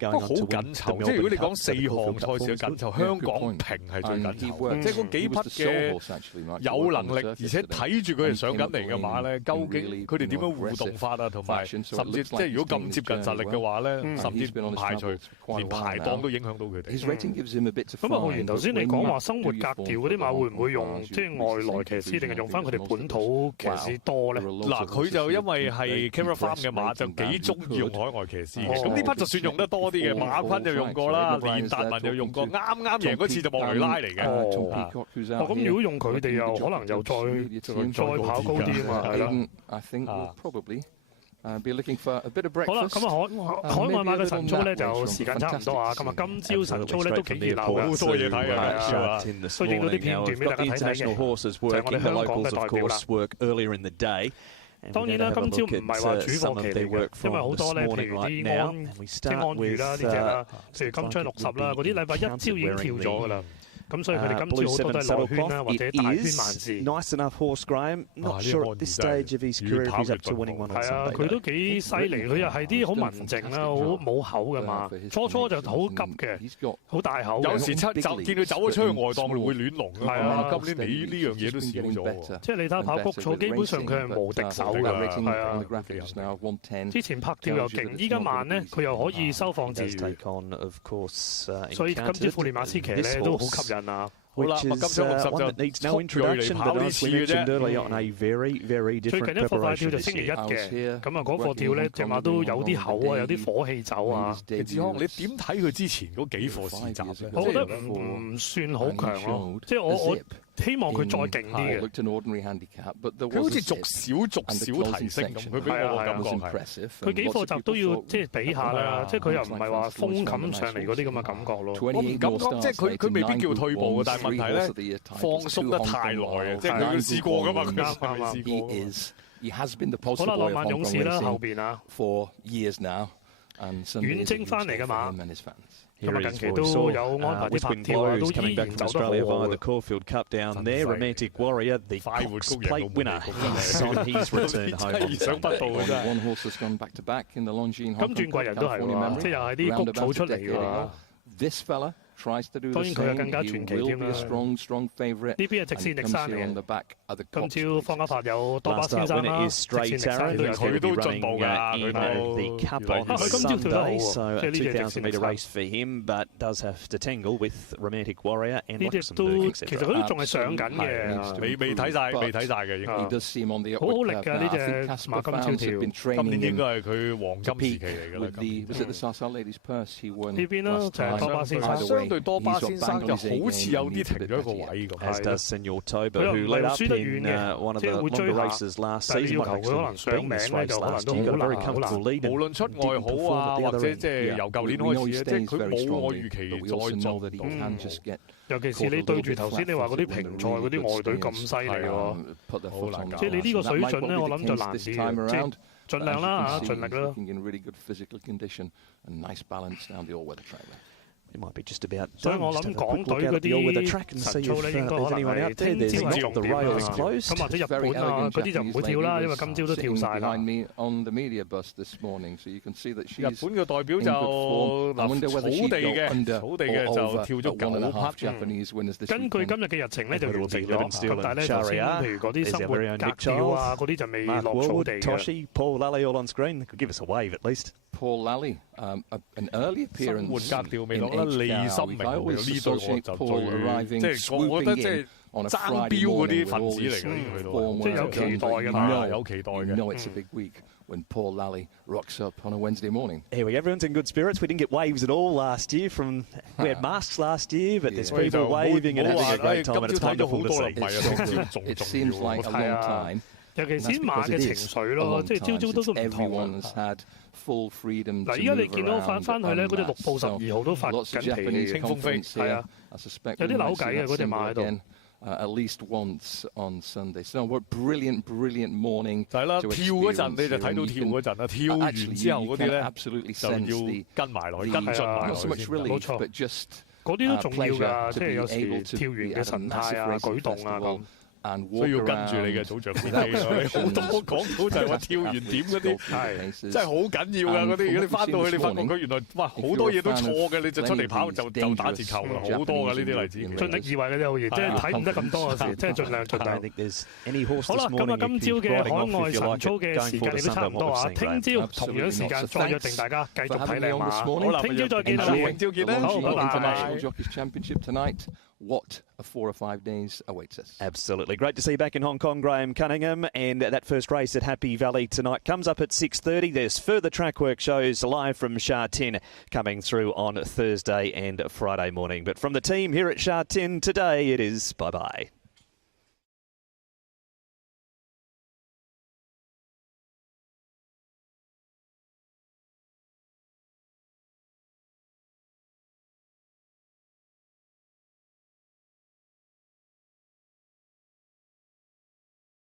不過好緊湊，即係如果你講4項賽事嘅緊湊，香港平係最緊湊，即係嗰幾匹嘅有能力，而且睇住佢哋上緊嚟嘅馬咧，究竟佢哋點樣互動法啊？同埋甚至即係如果咁接近實力嘅話咧，甚至唔排除連排檔都影響到佢哋。咁啊，浩然頭先你講話生活格調嗰啲馬會唔會用即係外來騎師，定係用翻佢哋本土騎師多咧？嗱，佢就因為係 Cara Farm 嘅馬，就幾中意用海外騎師嘅。咁呢匹就算用得多啲嘅，馬坤就用過啦，連達文又用過，啱贏嗰次就莫雷拉嚟嘅。咁如果用佢哋又可能又再跑高啲啊嘛，係啦。好啦，咁啊海外馬嘅晨操咧就時間差唔多啊。咁啊今朝晨操咧都幾熱鬧嘅，好多嘢睇啊，都影到啲片段俾大家睇睇嘅。就係我哋香港嘅代表啦。當然啦，今朝唔係話主課期嚟嘅，因為好多咧，譬如啲安裕啦呢隻啦，譬如金槍60啦，嗰啲禮拜一朝已經跳咗㗎啦。咁所以佢哋今朝好多都係內圈啦，或者大圈慢試。係啊，佢都幾犀利，佢又係啲好文靜啦，好冇口嘅馬。初就好急嘅，好大口。有時就見佢走咗出去外檔會亂龍㗎嘛。今年你呢樣嘢都少咗。即係你睇下跑谷草，基本上佢係無敵手㗎。係啊，之前拍跳又勁，依家慢咧，佢又可以收放自如。所以今朝富利馬斯騎咧都好吸引。好啦，金槍60就速銳嚟跑呢次嘅啫。最近一課快跳就星期一嘅，咁啊嗰課跳咧隻馬都有啲口啊，有啲火氣走啊。志康，你點睇佢之前嗰幾課試習咧？我覺得唔算好強咯，即係我希望佢再勁啲嘅。佢好似逐少提升咁，佢俾我感覺係。佢幾課集都要即係比下啦，即係佢又唔係話風冚上嚟嗰啲咁嘅感覺咯。我唔敢講，即係佢未必叫退步嘅，但係問題咧放鬆得太耐啊！即係佢試過㗎嘛，佢啱未試過。好啦，浪漫勇士啦，後邊啊，遠征翻嚟嘅馬。咁啊，近期都有安排啲拍跳啊，都依然走得好喎。快活谷人意想不到嘅真係。金鑽貴人都係喎，即係又係啲谷草出嚟嘅喎。當然佢又更加傳奇添啦。呢邊係直線力山嚟嘅。今朝方家柏有多巴先生啦，直線力山佢都進步㗎，佢今朝跳得好喎，即係呢隻直線力山。呢隻都其實佢都仲係上緊嘅，未睇晒嘅應該。好好力㗎呢隻馬今朝跳。今年應該係佢黃金時期嚟㗎啦。呢邊啦就係多巴先生。對多巴先生就好似有啲停咗一個位咁，佢又唔係輸得遠嘅，即係會追下，但係要求佢可能上名咧，就可能都好難。無論出外好啊，或者即係由舊年開始咧，即係佢冇我預期再做得到。尤其是你對住頭先你話嗰啲平賽嗰啲外隊咁犀利喎，好難搞。即係你呢個水準咧，我諗就難啲嘅，即係盡量啦嚇，盡力啦。所以我諗港隊嗰啲晨操咧，應該可能係聽朝至6點啦。咁或者日本啊嗰啲就唔會跳啦，因為今朝都跳晒啦。日本嘅代表就草地嘅就跳咗9匹。根據今日嘅日程咧就完成咗，咁但係咧頭先譬如嗰啲生活格跳啊嗰啲就未落草地嘅。Paul Lally, an early appearance in HKR. I always associate Paul arriving, swooping in on a Friday morning with all his form. You know it's a big week when Paul Lally rocks up on a Wednesday morning. Here everyone's in good spirits. We didn't get waves at all last year. We had masks last year, but there's people waving and having a great time, and it's wonderful to see. It seems like a long time. 尤其是馬嘅情緒咯，即係朝朝都唔同。嗱，而家你見到翻去咧，嗰隻6步12號都發緊脾氣，清風飛，係啊，有啲扭計嘅嗰隻馬喺度。At least once on Sunday. So what brilliant morning. 就係啦，跳嗰陣你就睇到跳嗰陣啦，跳完之後嗰啲咧就要跟埋落去，跟進埋落去。冇錯，嗰啲都重要㗎，即係有時跳完嘅神態啊、舉動啊咁。需要跟住你嘅組長飛機，好多講到就係話跳完點嗰啲，係真係好緊要㗎嗰啲。如果你翻到去，你發覺佢原來哇好多嘢都錯嘅，你就出嚟跑就打折扣啦，好多㗎呢啲例子。盡力而為嘅啫，好似即係睇唔得咁多嘅事，即係盡量。好啦，咁啊，今朝嘅海外晨操嘅時間亦都差唔多啊。聽朝同樣時間再約定大家繼續睇靚馬。好啦，聽朝再見啦，聽朝見啦，好，拜拜。What a 4 or 5 days awaits us. Absolutely. Great to see you back in Hong Kong, Graham Cunningham. And that first race at Happy Valley tonight comes up at 6:30. There's further track work shows live from Sha Tin coming through on Thursday and Friday morning. But from the team here at Sha Tin today, it is bye-bye.